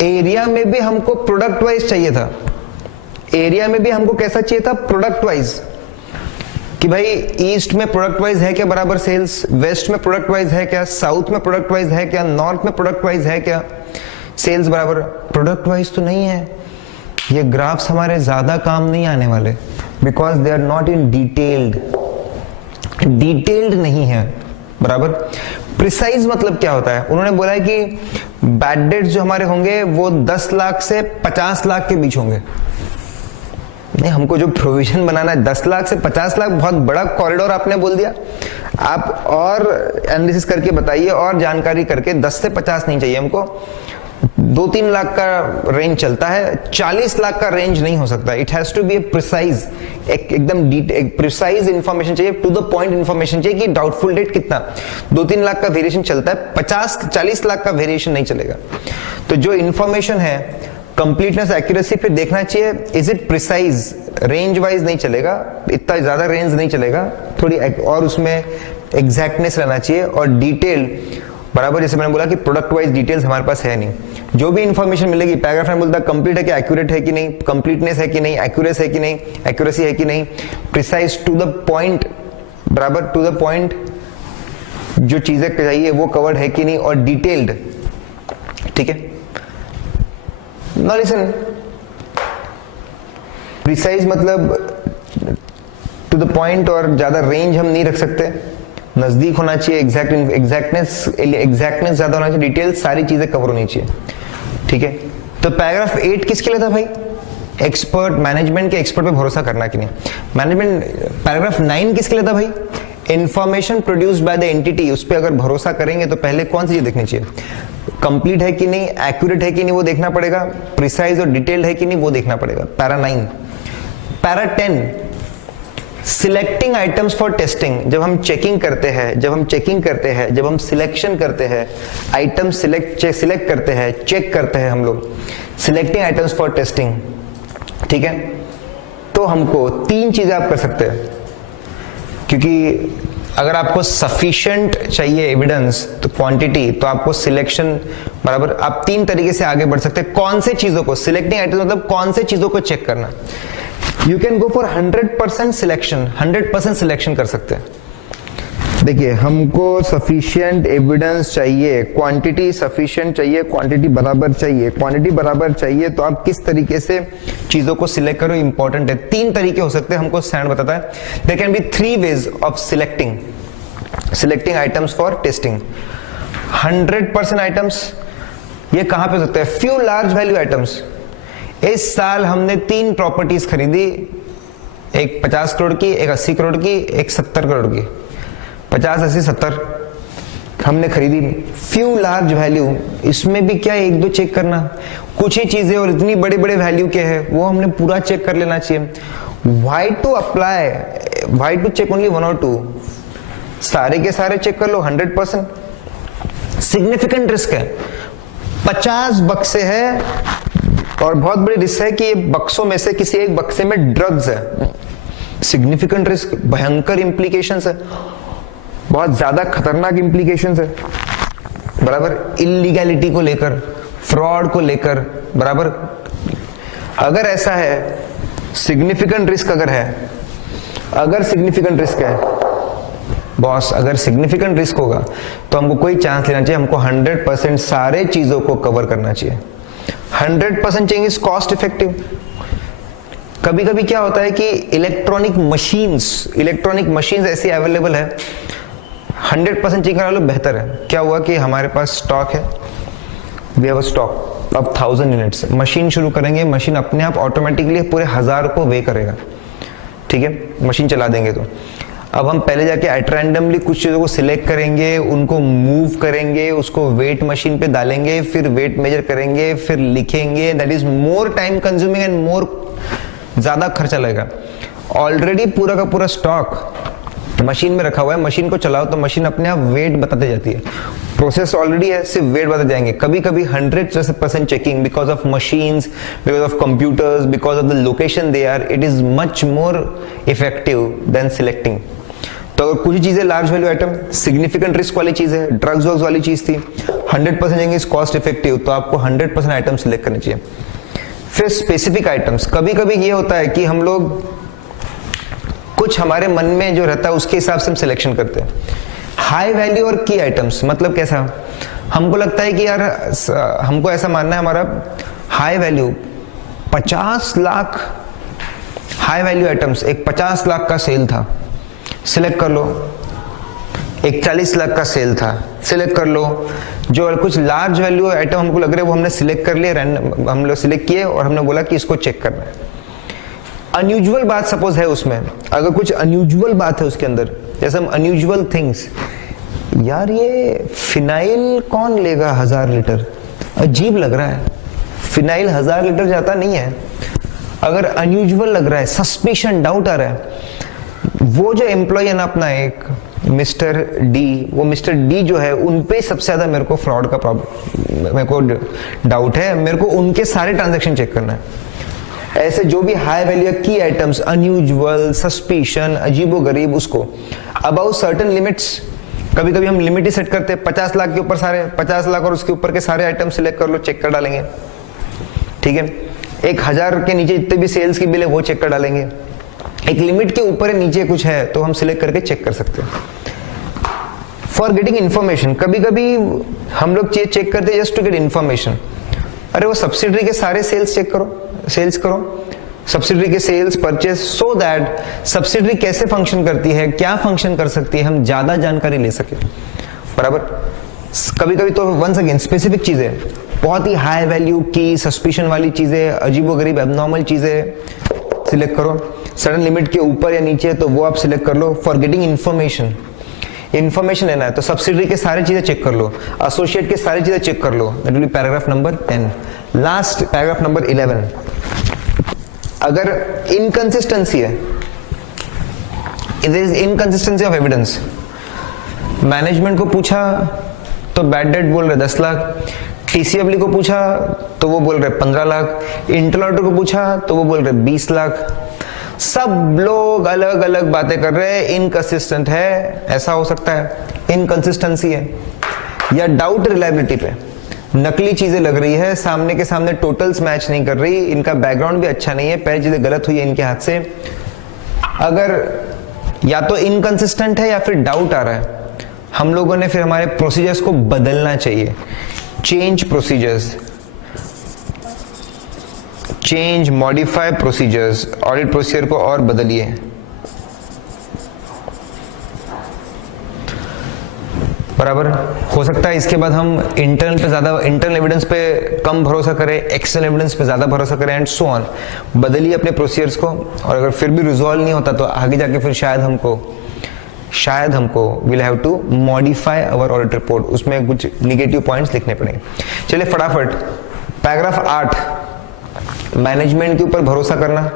एरिया में भी हमको प्रोडक्ट वाइज चाहिए था, एरिया में भी हमको कैसा चाहिए था? प्रोडक्ट वाइज, कि भाई ईस्ट में प्रोडक्ट वाइज है क्या बराबर सेल्स, वेस्ट में प्रोडक्ट वाइज है क्या, साउथ में प्रोडक्ट वाइज है क्या, नॉर्थ में प्रोडक्ट वाइज है क्या सेल्स बराबर? प्रोडक्ट वाइज तो नहीं है। ये ग्राफ्स हमारे ज्यादा काम नहीं आने वाले, because they are not in detailed नहीं है, बराबर। प्रिसाइज मतलब क्या होता है? उन्होंने बोला है कि बैड डेट्स जो हमारे होंगे वो 10 लाख से 50 लाख के बीच होंगे। नहीं, हमको जो प्रोविजन बनाना है 10 लाख से 50 लाख, बहुत बड़ा कॉरिडोर आपने बोल दिया। आप और एनालिसिस करके बताइए और जानकारी करके, 10 से 50 नहीं चाहिए हमको, 2-3 लाख का रेंज चलता है, 40 लाख का रेंज नहीं हो सकता। It has to be precise, एकदम प्रिसाइज इंफॉर्मेशन चाहिए, टू द पॉइंट इंफॉर्मेशन चाहिए कि डाउटफुल डेट कितना। 2-3 लाख का वेरिएशन चलता है, 50-40 लाख का वेरिएशन नहीं चलेगा। तो जो इंफॉर्मेशन है कंप्लीटनेस, एक्यूरेसी पे देखना चाहिए, is it precise, range wise नहीं चलेगा, इतना ज्यादा रेंज नहीं चलेगा, थोड़ी और उसमें एग्जैक्टनेस रहना चाहिए और डिटेल। बराबर। जैसे मैंने बोला कि प्रोडक्ट वाइज डिटेल्स हमारे पास है नहीं, जो भी इंफॉर्मेशन मिलेगी पैराग्राफ में बोलता है कंप्लीट है कि एक्यूरेट है कि नहीं, कंप्लीटनेस है कि नहीं, एक्यूरेस है कि नहीं, एक्यूरेसी है कि नहीं, प्रिसाइज टू द पॉइंट, बराबर टू द पॉइंट, जो चीजें चाहिए वो कवर्ड है कि नहीं, और डिटेल्ड, ठीक है। नाउ लिसन, प्रिसाइज मतलब टू द पॉइंट, और ज्यादा रेंज हम नहीं रख सकते, नजदीक होना चाहिए, एग्जैक्टनेस ज्यादा होना चाहिए, डिटेल सारी चीजें कवर होनी चाहिए, ठीक है। तो पैराग्राफ 8 किसके लिए था भाई? एक्सपर्ट, मैनेजमेंट के एक्सपर्ट पे भरोसा करना कि नहीं, मैनेजमेंट। पैराग्राफ 9 किसके लिए था भाई? Information produced by the entity, उस पर अगर भरोसा करेंगे तो पहले कौन सी चीज देखनी चाहिए? कंप्लीट है कि नहीं, एक्यूरेट है कि नहीं वो देखना पड़ेगा, प्रिसाइज और डिटेल्ड है कि नहीं वो देखना पड़ेगा, para 9। Para 10, selecting items for testing, जब हम चेकिंग करते हैं, जब हम सिलेक्शन करते हैं, आइटम सिलेक्ट करते हैं, चेक करते हैं हम लोग, सिलेक्टिंग आइटम्स फॉर टेस्टिंग, ठीक है। तो हमको 3 चीजें आप कर सकते हैं, क्योंकि अगर आपको सफिशिएंट चाहिए एविडेंस तो क्वांटिटी, तो आपको सिलेक्शन बराबर, आप 3 तरीके से आगे बढ़ सकते हैं। कौन से चीजों को, सिलेक्टिंग आइटम्स मतलब कौन से चीजों को चेक करना। You can go for 100% selection, 100% selection कर सकते हैं। देखिए, हमको सफिशिएंट एविडेंस चाहिए, क्वांटिटी सफिशिएंट चाहिए, क्वांटिटी बराबर चाहिए, क्वांटिटी बराबर चाहिए, तो आप किस तरीके से चीजों को सिलेक्ट करो इंपॉर्टेंट है। 3 तरीके हो सकते हैं, हमको स्टैंड बताता है। There can be 3 ways of selecting items for testing. 100% items, ये कहां पे हो सकता है? Few large value items. इस साल हमने 3 प्रॉपर्टीज खरीदी, एक 50 करोड़ की, एक 80 करोड़ की, एक 70 करोड़ की। 50, 80, 70 हमने खरीदी, फ्यू लार्ज वैल्यू, इसमें भी क्या 1-2 चेक करना, कुछ ही चीजें और इतनी बड़े बड़े वैल्यू के हैं वो हमने पूरा चेक कर लेना चाहिए। Why to apply, why to check only 1 और 2? सारे के सारे चेक कर लो 100%। सिग्निफिकेंट रिस्क है, 50 बक्से है और बहुत बड़ी रिस्क है कि ये बक्सों में से किसी एक बक्से में ड्रग्स है। सिग्निफिकेंट रिस्क, भयंकर इंप्लीकेशंस है, बहुत ज्यादा खतरनाक इंप्लीकेशंस है, बराबर। इलीगैलिटी को लेकर, फ्रॉड को लेकर, बराबर। अगर ऐसा है, सिग्निफिकेंट रिस्क अगर है, अगर सिग्निफिकेंट रिस्क है बॉस, अगर सिग्निफिकेंट रिस्क होगा तो हमको कोई चांस लेना चाहिए, हमको 100% सारे चीजों को कवर करना चाहिए। 100% चेंज इज कॉस्ट इफेक्टिव। कभी कभी क्या होता है कि इलेक्ट्रॉनिक मशीन्स ऐसी अवेलेबल है, 100% चेक करा लो बेहतर है। क्या हुआ कि हमारे पास स्टॉक है, वी हैव अ स्टॉक अब 1000 यूनिट्स, मशीन शुरू करेंगे, मशीन अपने आप ऑटोमेटिकली पूरे 1000 को वे करेगा, ठीक है, मशीन चला देंगे। तो अब हम पहले जाके एट रैंडमली कुछ चीजों को सिलेक्ट करेंगे, उनको मूव करेंगे, उसको वेट मशीन पे डालेंगे, फिर वेट मेजर करेंगे, फिर लिखेंगे। That is more time consuming and more, ज्यादा खर्चा लगेगा। ऑलरेडी पूरा का पूरा स्टॉक मशीन में रखा हुआ है, मशीन को चलाओ तो मशीन अपने आप वेट बताते जाती है, प्रोसेस ऑलरेडी है, सिर्फ वेट बताते जाएंगे। कभी कभी 100% checking because of machines, because of computers, because of the location they are, it is much more effective than selecting. तो अगर कुछ चीजें large value item, significant risk वाली चीज है, ड्रग्स वाली चीज थी, 100% चेकिंग इज कॉस्ट इफेक्टिव, तो आपको 100% आइटम सिलेक्ट करनी चाहिए। फिर स्पेसिफिक आइटम्स, कभी कभी ये होता है कि हम लोग कुछ हमारे मन में जो रहता है उसके हिसाब से हम सिलेक्शन करते हैं। हाई वैल्यू और की आइटम्स मतलब कैसा? हमको लगता है कि यार हमको ऐसा मानना है, हमारा high value 50 lakh high value items, एक 50 लाख का सेल था, सिलेक्ट कर लो। एक 40 लाख का सेल था, सिलेक्ट कर लो। जो कुछ लार्ज वैल्यू आइटम हमको लग रहे हैं वो हमने सिलेक्ट कर लिए, हम लोग सिलेक्ट किए और हमने बोला कि इसको चेक करना है। अनयूजुअल बात सपोज है उसमें, अगर कुछ अनयूजुअल बात है उसके अंदर, जैसे हम अनयूजुअल थिंग्स, यार ये फिनाइल कौन लेगा 1000 लीटर, अजीब लग रहा है, फिनाइल 1000 लीटर जाता नहीं है। अगर अनयूजुअल लग रहा है, सस्पिशन, डाउट आ रहा है, वो जो एम्प्लॉय है ना अपना एक मिस्टर डी, वो मिस्टर डी जो है उन पे सबसे ज्यादा मेरे को फ्रॉड का प्रॉब्लम, मेरे को डाउट है, मेरे को उनके सारे ट्रांजैक्शन चेक करना है। ऐसे जो भी हाई वैल्यू की आइटम्स, अनयूजुअल, सस्पिशन, अजीबोगरीब, उसको अबाउट सर्टेन लिमिट्स कभी कभी हम लिमिट ही सेट करते हैं, 50 लाख के ऊपर सारे 50 लाख और उसके ऊपर के सारे आइटम सिलेक्ट कर लो, चेक कर डालेंगे, ठीक है। 1000 के नीचे जितने भी सेल्स की बिल है वो चेक कर डालेंगे। एक लिमिट के ऊपर है नीचे कुछ है तो हम सिलेक्ट करके चेक कर सकते हैं। फॉर गेटिंग इन्फॉर्मेशन, कभी कभी हम लोग चेक करते हैं जस्ट टू गेट इन्फॉर्मेशन। अरे वो सब्सिडरी के सारे सेल्स चेक करो, सेल्स करो, सब्सिडरी के sales purchase, so that subsidiary कैसे फंक्शन करती है, क्या फंक्शन कर सकती है, हम ज्यादा जानकारी ले सके, बराबर। कभी कभी तो वंस अगेन स्पेसिफिक चीजें, बहुत ही हाई वैल्यू की सस्पिशन वाली चीजें, अजीबोगरीब एबनॉर्मल चीजें सिलेक्ट करो। सडन लिमिट के ऊपर या नीचे तो वो आप सिलेक्ट कर लो। फॉर गेटिंग इन्फॉर्मेशन, इन्फॉर्मेशन लेना है तो सब्सिडरी के सारी चीजें चेक कर लो, एसोसिएट के सारी चीजें चेक कर लो। That will be paragraph number 10। Last paragraph number 11, अगर इनकंसिस्टेंसी है, it is inconsistency of evidence. Management को पूछा तो बैड डेट बोल रहे 10 लाख, टीसीडब्ल्यू को पूछा तो वो बोल रहे 15 लाख, इंटरनल ऑडिटर को पूछा तो वो बोल रहे 20 लाख। सब लोग अलग अलग बातें कर रहे हैं, इनकंसिस्टेंट है। ऐसा हो सकता है इनकंसिस्टेंसी है, या डाउट रिलायबिलिटी पे, नकली चीजें लग रही है, सामने के सामने टोटल्स मैच नहीं कर रही, इनका बैकग्राउंड भी अच्छा नहीं है, पहले चीजें गलत हुई है इनके हाथ से। अगर या तो इनकंसिस्टेंट है या फिर डाउट आ रहा है, हम लोगों ने फिर हमारे प्रोसीजर्स को बदलना चाहिए। Change procedures, change modify procedures, audit procedure को और बदलिए। बराबर। हो सकता है इसके बाद हम इंटरनल पे ज्यादा, इंटरनल एविडेंस पे कम भरोसा करें, एक्सटर्नल एविडेंस पे ज्यादा भरोसा करें, एंड सो ऑन। बदलिए अपने प्रोसीजर्स को, और अगर फिर भी रिजॉल्व नहीं होता तो आगे जाके फिर शायद हमको will have to modify our audit report, उसमें कुछ निगेटिव पॉइंट्स लिखने पड़ेंगे। चलिए फटाफट, पैराग्राफ 8, मैनेजमेंट के ऊपर भरोसा करना,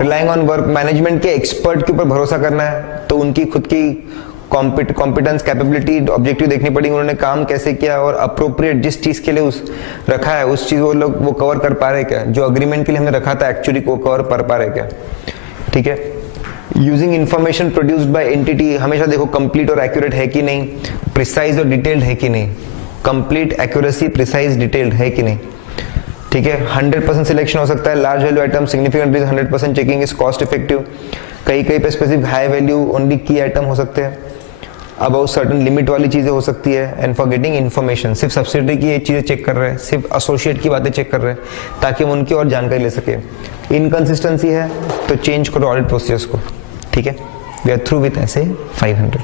रिलाइंग ऑन वर्क, मैनेजमेंट के एक्सपर्ट के ऊपर भरोसा करना है तो उनकी खुद की कॉम्पिटेंस, कैपेबिलिटी, ऑब्जेक्टिव देखनी पड़ेगी, उन्होंने काम कैसे किया और अप्रोप्रिएट जिस चीज के लिए उस रखा है उस चीज वो कवर कर पा रहे क्या, जो अग्रीमेंट के लिए हमने रखा था एक्चुअली वो कवर कर पा रहे क्या, ठीक है। Using information produced bye entity, हमेशा देखो कंप्लीट और एक्यूरेट है कि नहीं, प्रिसाइज और डिटेल्ड है कि नहीं, कंप्लीट, एक्यूरेसी, प्रिसाइज, डिटेल्ड है कि नहीं, ठीक है। 100% सिलेक्शन हो सकता है, large value item significant 100% checking is cost effective, कई पे स्पेसिफिक हाई वैल्यू ओनली की आइटम हो सकते हैं, अबाउट सर्टेन लिमिट वाली चीजें हो सकती है। एंड फॉर गेटिंग इन्फॉर्मेशन, सिर्फ सब्सिडरी की चीजें चेक कर रहे हैं, सिर्फ एसोसिएट की बातें चेक कर रहे हैं ताकि हम उनकी और जानकारी ले सके। इनकंसिस्टेंसी है तो चेंज करो ऑडिट प्रोसीजर्स को, ठीक है। वी आर थ्रू विथ ऐसे 500।